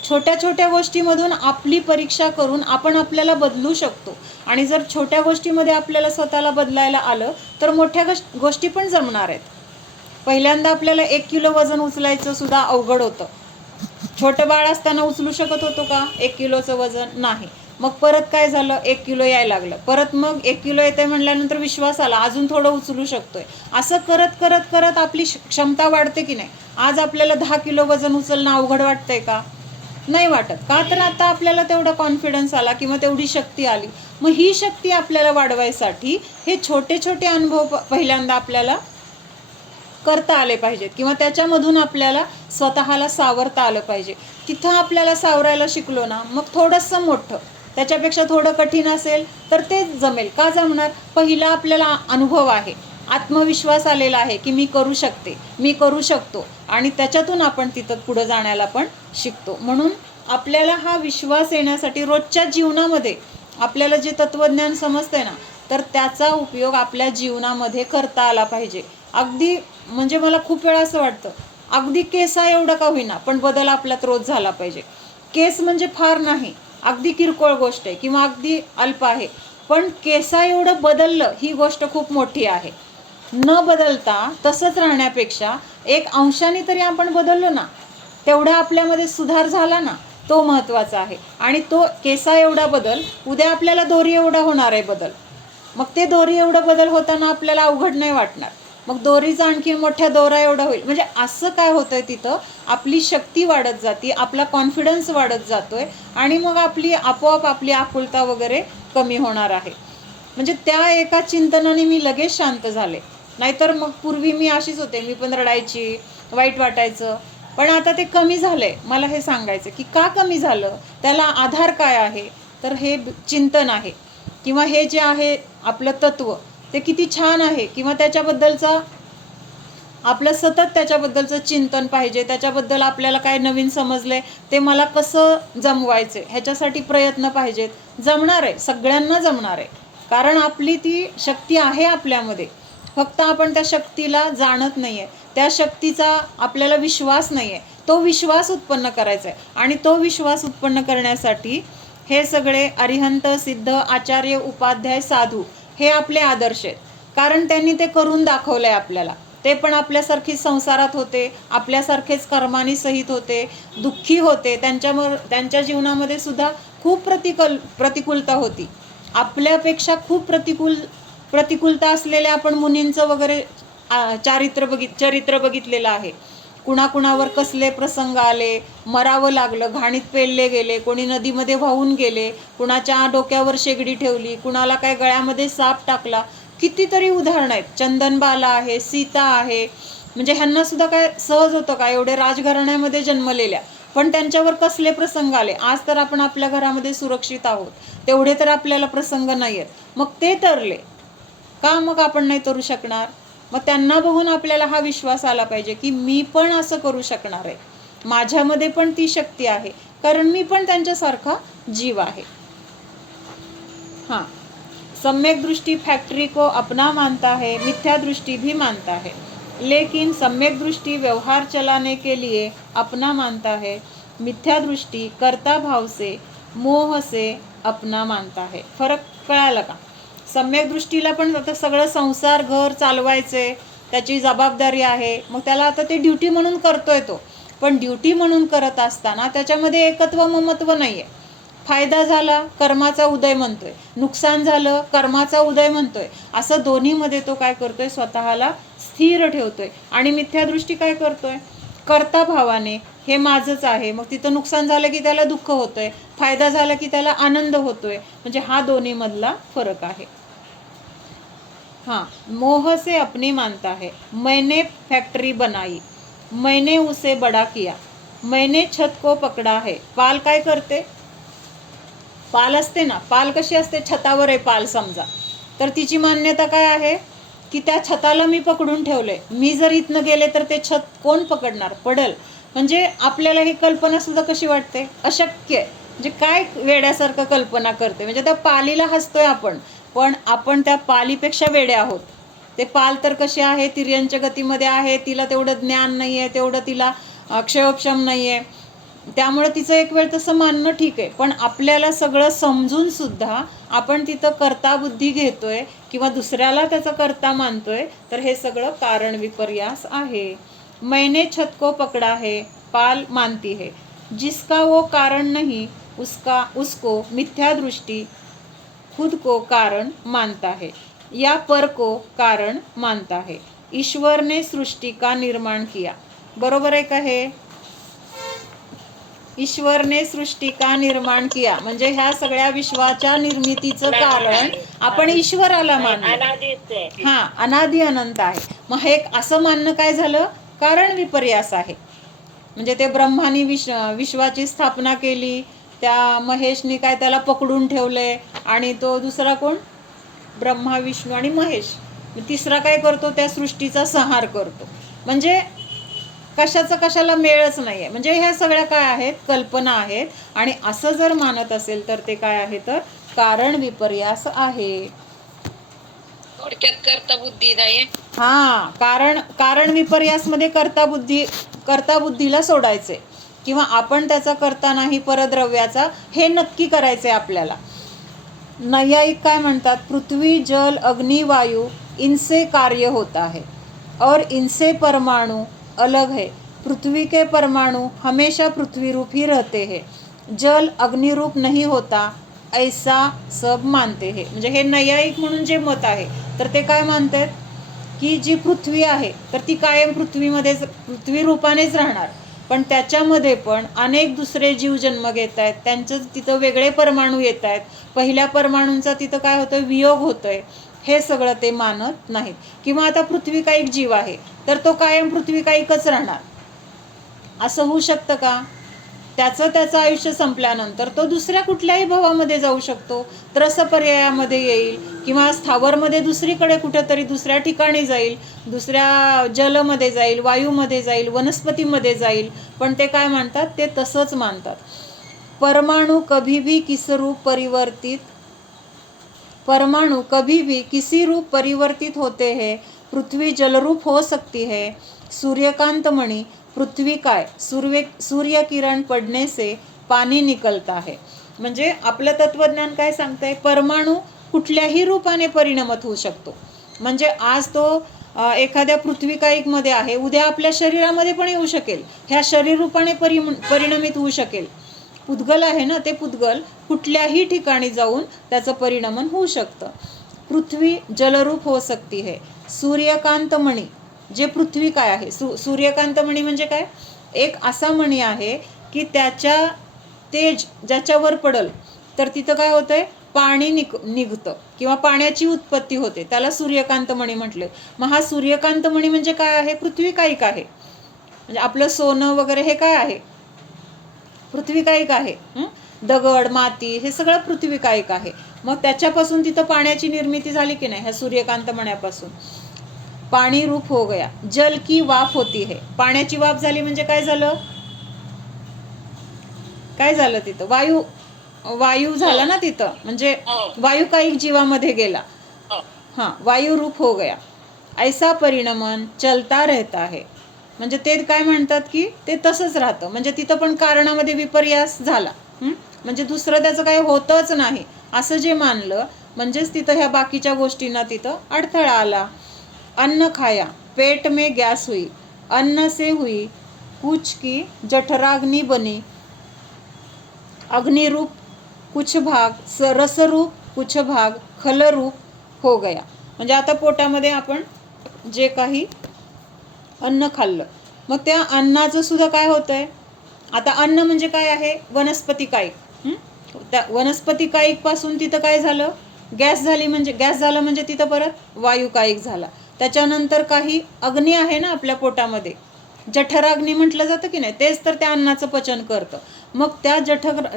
छोट्या छोट्या गोष्टीमधून आपली परीक्षा करून आपण आपल्याला बदलू शकतो. आणि जर छोट्या गोष्टीमध्ये आपल्याला स्वतःला बदलायला आलं तर मोठ्या गोष्टी पण जमणार आहेत. पहिल्यांदा आपल्याला 1 किलो वजन उचलायचं सुद्धा अवघड होतं. छोटं बाळ असताना उचलू शकत होतो का 1 किलोचं वजन? नाही. मग परत काय झालं, 1 किलो यायला लागलं, परत मग 1 किलो येते म्हणल्यानंतर विश्वास आला अजून थोडं उचलू शकतोय. असं करत करत करत आपली क्षमता वाढते की नाही. आज आपल्याला 10 किलो वजन उचलणं अवघड वाटतंय का? नाही वाटत. का तर आता आपल्याला तेवढा कॉन्फिडन्स आला किंवा तेवढी शक्ती आली. मग ही शक्ती आपल्याला वाढवायसाठी हे छोटे छोटे अनुभव पहिल्यांदा आपल्याला करता आले पाहिजेत किंवा त्याच्यामधून आपल्याला स्वतःला सावरता आलं पाहिजे. तिथं आपल्याला सावरायला शिकलो ना, मग थोडंसं मोठं त्याच्यापेक्षा थोडं कठीण असेल तर तेच जमेल. का जमणार? पहिला आपल्याला अनुभव आहे, आत्मविश्वास आलेला आहे की मी करू शकते, मी करू शकतो, आणि त्याच्यातून आपण तिथं पुढं जाण्याला पण शिकतो. म्हणून आपल्याला हा विश्वास येण्यासाठी रोजच्या जीवनामध्ये आपल्याला जे तत्त्वज्ञान समजतंय ना, तर त्याचा उपयोग आपल्या जीवनामध्ये करता आला पाहिजे. अगदी म्हणजे मला खूप वेळा असं वाटतं, अगदी केसा एवढं का होईना पण बदल आपल्यात रोज झाला पाहिजे. केस म्हणजे फार नाही, अगदी किरकोळ गोष्ट आहे किंवा अगदी अल्प आहे, पण केसा एवढं बदललं ही गोष्ट खूप मोठी आहे. न बदलता तसंच राहण्यापेक्षा 1% तरी आपण बदललो ना, तेवढा आपल्यामध्ये सुधार झाला ना, तो महत्त्वाचा आहे. आणि तो केसा एवढा बदल उद्या आपल्याला दोरी एवढा होणार आहे बदल. मग ते दोरी एवढं बदल होताना आपल्याला अवघड नाही वाटणार. मग दोरीचा आणखी मोठ्या दोरा एवढा होईल. म्हणजे असं काय होतंय, तिथं आपली शक्ती वाढत जाते, आपला कॉन्फिडन्स वाढत जातोय, आणि मग आपली आपोआप आपली आकुलता वगैरे कमी होणार आहे. म्हणजे त्या एका चिंतनाने मी लगेच शांत झाले. नाहीतर मग पूर्वी मी अशीच होते, मी पण रडायची, वाईट वाटायचं. पण आता ते कमी झालंय. मला हे सांगायचं की का कमी झालं, त्याला आधार काय आहे, तर हे चिंतन आहे किंवा हे जे आहे आपलं तत्व ते किती छान आहे, किंवा त्याच्याबद्दलचा आपलं सतत त्याच्याबद्दलचं चिंतन पाहिजे. त्याच्याबद्दल आपल्याला काय नवीन समजलंय ते मला कसं जमवायचं ह्याच्यासाठी प्रयत्न पाहिजेत. जमणार आहे, सगळ्यांना जमणार आहे, कारण आपली ती शक्ती आहे आपल्यामध्ये. फक्त आपण त्या शक्तीला जाणत नाही आहे, त्या शक्तीचा आपल्याला विश्वास नाही आहे. तो विश्वास उत्पन्न करायचा आहे, आणि तो विश्वास उत्पन्न करण्यासाठी हे सगळे अरिहंत, सिद्ध, आचार्य, उपाध्याय, साधू हे आपले आदर्श आहेत. कारण त्यांनी ते करून दाखवलंय आपल्याला. ते पण आपल्यासारखीच संसारात होते, आपल्यासारखेच कर्मानी सहित होते, दुःखी होते. त्यांच्या जीवनामध्ये सुद्धा खूप प्रतिकूलता होती. आपल्यापेक्षा खूप प्रतिकूलता असलेल्या आपण मुनींचं वगैरे चरित्र बघितलेलं आहे. कुणाकुणावर कसले प्रसंग आले, मरावं लागलं, घाणीत पेलले गेले, कोणी नदीमध्ये वाहून गेले, कुणाच्या डोक्यावर शेगडी ठेवली, कुणाला काय गळ्यामध्ये साप टाकला. कितीतरी उदाहरणं आहेत. चंदनबाला आहे, सीता आहे. म्हणजे ह्यांना सुद्धा काय सहज होतं का, एवढे राजघराण्यामध्ये जन्मलेल्या, पण त्यांच्यावर कसले प्रसंग आले. आज तर आपण आपल्या घरामध्ये सुरक्षित आहोत, तेवढे तर आपल्याला प्रसंग नाही आहेत. मग ते तरले का, मग आपण नाही करू शकणार? मग त्यांना बघून आपल्याला हा विश्वास आला पाहिजे की मी पण असं करू शकणार आहे, माझ्यामध्ये पण ती शक्ती आहे, कारण मी पण त्यांच्यासारखा जीव आहे. हाँ, सम्यक दृष्टि फैक्ट्री को अपना मानता है, मिथ्या दृष्टि भी मानता है, लेकिन सम्यक दृष्टि व्यवहार चलाने के लिए अपना मानता है, मिथ्या दृष्टि कर्ता भाव से, मोह से अपना मानता है. फरक कळाला का? सम्यक दृष्टीला पण आता सगळं संसार, घर चालवायचे, त्याची जबाबदारी आहे. मग त्याला आता ते ड्युटी म्हणून करतोय तो, पण ड्युटी म्हणून करत असताना त्याच्यामध्ये एकत्व ममत्व नाही आहे. फायदा झाला कर्माचा उदय म्हणतोय, नुकसान झालं कर्माचा उदय म्हणतोय. असं दोन्हीमध्ये तो काय करतोय, स्वतःला स्थिर ठेवतोय. आणि मिथ्यादृष्टी काय करतोय, कर्ता भावाने हे माझंच आहे. मग तिथं नुकसान झालं की त्याला दुःख होतोय, फायदा झाला की त्याला आनंद होतोय. म्हणजे हा दोन्ही मधला फरक आहे. हाँ, मोह से अपनी मानता है, मैंने फैक्ट्री बनाई, मैंने उसे बड़ा किया, मैंने छत को पकड़ा है. पाल काय करते, पाल असते ना, पाल कशी असते, छतावर आहे पाल समजा, तर तिची मान्यता काय आहे की त्या छताला मी पकडून ठेवले, मी जर इथनं गेले तर ते छत कोण पकडणार, पडल. म्हणजे आपल्याला ही कल्पना सुद्धा कशी वाटते, अशक्य. म्हणजे काय वेड्यासारखं कल्पना करते. म्हणजे त्या पालीला हसतोय आपण, पण आपण त्या पालीपेक्षा वेडे आहोत. ते पाल तर कशी आहे, तिर्यंच्या गतीमध्ये आहे, तिला तेवढं ज्ञान नाही आहे, तेवढं तिला क्षयोक्षम नाही आहे, त्यामुळे तिचं एक वेळ तसं मानणं ठीक आहे. पण आपल्याला सगळं समजून सुद्धा आपण तिथं कर्ता बुद्धी घेतोय किंवा दुसऱ्याला त्याचा कर्ता मानतोय, तर हे सगळं कारण विपर्यास आहे. मैंने छत को पकड़ा है, पाल मानती है, जिसका वो कारण नहीं उसको मिथ्या दृष्टि खुद को कारण मानता है या पर को कारण मानता है। ईश्वर ने सृष्टि का निर्माण किया। बरोबर आहे का हे? ईश्वरने सृष्टी का निर्माण किया म्हणजे ह्या सगळ्या विश्वाच्या निर्मितीचं कारण आपण ईश्वराला मानलं। हा, अनादि अनंत आहे। मग हे असं मानणं काय झालं? कारण विपर्यास आहे। म्हणजे ते ब्रह्मानी विश्वाची स्थापना केली, त्या महेशनी काय त्याला पकडून ठेवलंय, आणि तो दुसरा कोण? ब्रह्मा, विष्णू आणि महेश, तिसरा काय करतो? त्या सृष्टीचा संहार करतो। म्हणजे कशाचा कशाला मेळच नाहीये। म्हणजे ह्या सगळ्या काय आहेत? कल्पना आहेत। आणि असं जर मानत असेल तर ते काय आहे? तर कारण विपर्यास आहे। थोडक्यात कर्ता बुद्धी नाही। हा, कारण विपर्यास मध्ये कर्ता बुद्धीला सोडायचे, किंवा आपण त्याचा कर्ता नाही परद्रव्याचा, हे नक्की करायचे आपल्याला। नैयायिक काय म्हणतात? पृथ्वी, जल, अग्नि, वायु इनसे कार्य होता है और इनसे परमाणु अलग है। पृथ्वी के परमाणु हमेशा पृथ्वी रूप ही रहते हैं, जल अग्नि रूप नहीं होता, ऐसा सब मानते हैं। म्हणजे हे नैयायिक म्हणून जे मत आहे तर ते काय मानतात की जी पृथ्वी आहे तर ती कायम पृथ्वी रूपानेच राहणार, पण त्याच्यामध्ये पण अनेक दुसरे जीव जन्म घेत आहेत, त्यांचं तिथं वेगळे परमाणू येत आहेत, पहिल्या परमाणूंचा तिथं काय होतोय? वियोग होतोय। हे सगळं ते मानत नाहीत। किंवा आता पृथ्वी का एक जीव आहे तर तो कायम पृथ्वी का एकच राहणार, असं होऊ शकतं का? त्याचं आयुष्य संपल्यानंतर तो दुसऱ्या कुठल्याही भवामध्ये जाऊ शकतो, त्रसपर्यायामध्ये येईल, किंवा स्थावरमध्ये दुसरीकडे कुठेतरी दुसऱ्या ठिकाणी जाईल, दुसऱ्या जलमध्ये जाईल, वायूमध्ये जाईल, वनस्पतीमध्ये जाईल, पण ते काय मानतात? ते तसंच मानतात। परमाणु कभी भी किसी रूप परिवर्तित होते हैं। पृथ्वी जलरूप हो सकती है। सूर्यकांत मणि पृथ्वी काय? सूर्य किरण पडने से पाणी निकलता है। म्हणजे आपलं तत्वज्ञान काय सांगतंय? परमाणू कुठल्याही रूपाने परिणमत होऊ शकतो। म्हणजे आज तो एखाद्या पृथ्वीकायिकमध्ये आहे, उद्या आपल्या शरीरामध्ये पण येऊ शकेल, ह्या शरीर रूपाने परिणमित होऊ शकेल। पुद्गल आहे ना, ते पुद्गल कुठल्याही ठिकाणी जाऊन त्याचं परिणमन होऊ शकतं। पृथ्वी जलरूप हो सकती है। सूर्यकांत मणी, जे पृथ्वी काय आहे? सूर्यकांत मणी म्हणजे काय? एक असा मणी आहे की त्याच्या तेज ज्याच्यावर पडल तर तिथं काय होतंय? पाणी निघतं किंवा पाण्याची उत्पत्ती होते, त्याला सूर्यकांत मणी म्हटले। मग हा सूर्यकांत मणी म्हणजे काय आहे? पृथ्वीकायिक आहे। म्हणजे आपलं सोनं वगैरे हे काय आहे? पृथ्वीकायिक आहे। दगड, माती हे सगळं पृथ्वीकायिक आहे। मग त्याच्यापासून तिथं पाण्याची निर्मिती झाली की नाही? ह्या सूर्यकांत मण्यापासून पाणी रूप हो गया। जल की वाफ होती है, पाण्याची वाफ झाली म्हणजे काय झालं? काय झालं तिथं? वायू झाला ना तिथं, म्हणजे वायुकायिक जीवामध्ये गेला। हाँ, वायू रूप हो गया। ऐसा परिणमन चलता रहता है। म्हणजे ते काय म्हणतात की ते तसंच राहतं, म्हणजे तिथं पण कारणामध्ये विपर्यास झाला। म्हणजे दुसरं त्याचं काही होतच नाही असं जे मानलं, म्हणजेच तिथं ह्या बाकीच्या गोष्टींना तिथं अडथळा आला। अन्न खाया, पेट में गैस हुई, अन्न से हुई कुछ की जठराग्नि बनी, अग्निरूप कुछ भाग, रसरूप कुछ भाग खलरूप हो गया। म्हणजे आता पोटामध्ये आपण जे काही अन्न खाल्लं, मग त्या अन्नाचं सुद्धा काय होतंय? आता अन्न म्हणजे काय आहे? वनस्पतिकायिक। त्या वनस्पतिकायिक पासून तिथं काय झालं? गॅस झालं म्हणजे तिथं परत वायुकायिक झाला। त्याच्यानंतर काही अग्नी आहे ना आपल्या पोटामध्ये, जठराग्नी म्हटलं जातं की नाही, तेच तर त्या अन्नाचं पचन करतं। मग त्या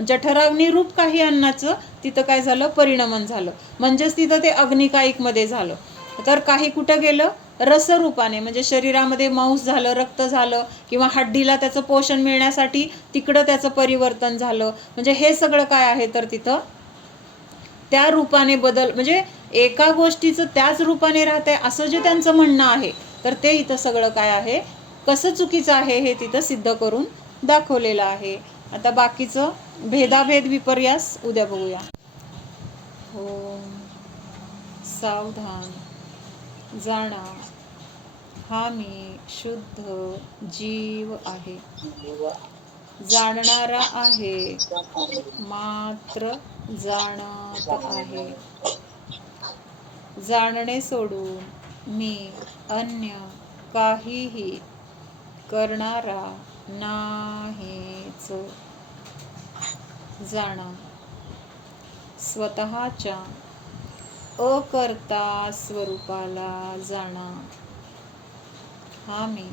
जठराग्नी रूप काही अन्नाचं तिथं काय झालं? परिणमन झालं, म्हणजेच तिथं ते अग्निकायिकमध्ये झालं। तर काही कुठं गेलं? रसरूपाने, म्हणजे शरीरामध्ये मांस झालं, रक्त झालं, किंवा हड्डीला त्याचं पोषण मिळण्यासाठी तिकडं त्याचं परिवर्तन झालं। म्हणजे हे सगळं काय आहे? तर तिथं त्या रूपाने बदल, म्हणजे एका गोष्टीचं त्याच रूपाने राहतंय असं जे त्यांचं म्हणणं आहे, तर ते इथं सगळं काय आहे? कसं चुकीचं आहे हे तिथं सिद्ध करून दाखवलेलं आहे। आता बाकीचं भेदाभेद विपर्यास उद्या बघूया। ओम सावधान, जाणा हा मी शुद्ध जीव आहे। जाणणारा आहे, मात्र जाणत आहे. जाणणे सोडून मी अन्य काहीही करणारा नाहीच. जाणा स्वतःच्या अकर्ता स्वरूपाला जाणा. हा मी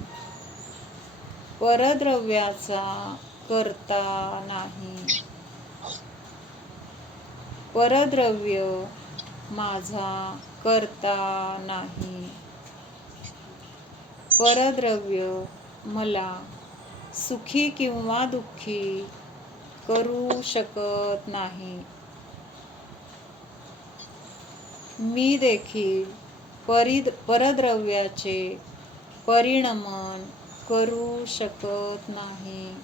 परद्रव्याचा कर्ता नाही. परद्रव्य माझा कर्ता नाही. परद्रव्य मला सुखी किंवा दुःखी करू शकत नाही. मी देखील परद्रव्याचे परिणमन करू शकत नाही.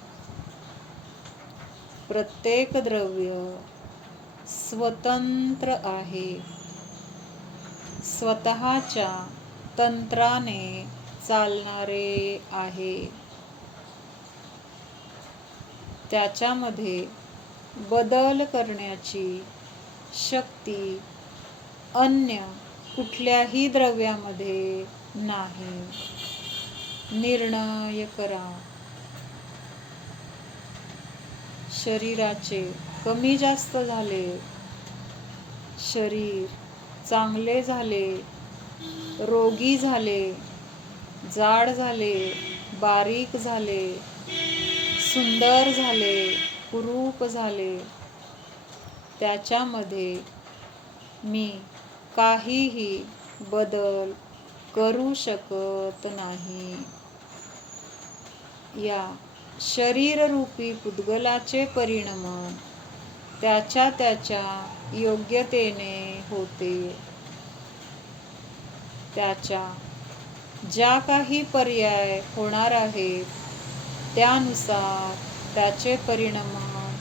प्रत्येक द्रव्य स्वतंत्र आहे, स्वतःच्या तंत्राने चालणारे आहे. त्याच्यामध्ये बदल करण्याची शक्ती अन्य कुठल्याही द्रव्यामध्ये नाही. निर्णय करा. शरीराचे कमी जास्त झाले, शरीर चांगले झाले, रोगी झाले, जाड झाले, बारीक झाले, सुंदर झाले, कुरूप झाले, त्याच्यामध्ये मी काहीही बदल करू शकत नाही. या शरीररूपी पुद्गलाचे परिणमन त्याच्या योग्यतेने होते. त्याच्या ज्या काही पर्याय होणार आहेत त्यानुसार त्याचे परिणमन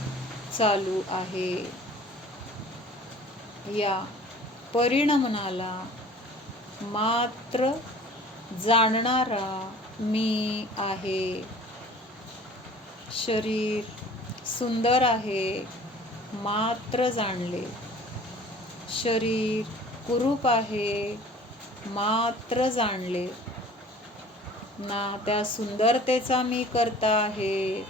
चालू आहे. या परिणमनाला मात्र जाणणारा मी आहे. शरीर सुंदर आहे, मात्र जाणले. शरीर कुरूप आहे, मात्र जाणले. ना त्या सुंदरतेचा मी करता आहे,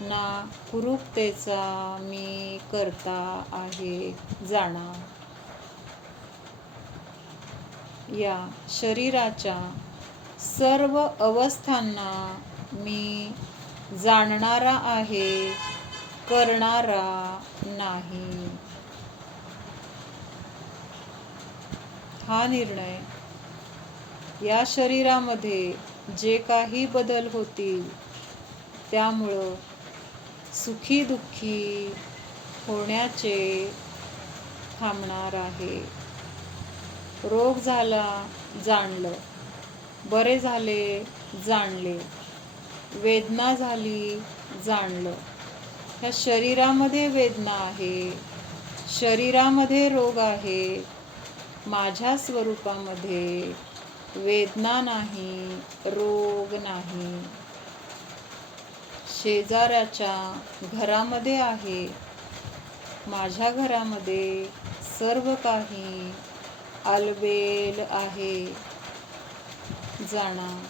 ना कुरूपतेचा मी करता आहे. जाणा. या शरीराच्या सर्व अवस्थांना मी जाणणारा आहे, करणारा नाही. हा निर्णय या शरीरामध्ये जे काही बदल होतील त्यामुळं सुखी दुःखी होण्याचे थांबणार आहे. रोग झाला, जाणलं. बरे झाले, जाणले. वेदना झाली, जाणलं. ह्या शरीरामध्ये वेदना आहे, शरीरामध्ये रोग आहे. माझ्या स्वरूपामध्ये वेदना नाही, रोग नाही. शेजाऱ्याच्या घरामध्ये आहे, माझ्या घरामध्ये सर्व काही आलबेल आहे. जाणा.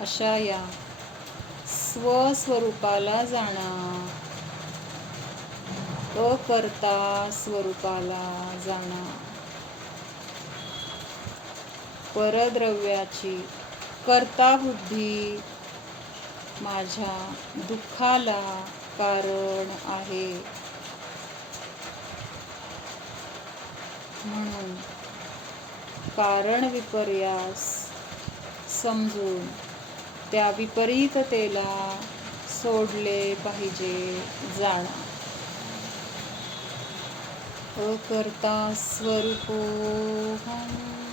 अशा या स्वस्वरूपाला जाणा. अकर्ता स्वरूपाला जाणा. परद्रव्याची कर्ताबुद्धी माझ्या दुःखाला कारण आहे. म्हणून कारण विपर्यास समजून त्या विपरीततेला सोडले पाहिजे. जाणा. अकर्ता स्वरूपोऽहम्.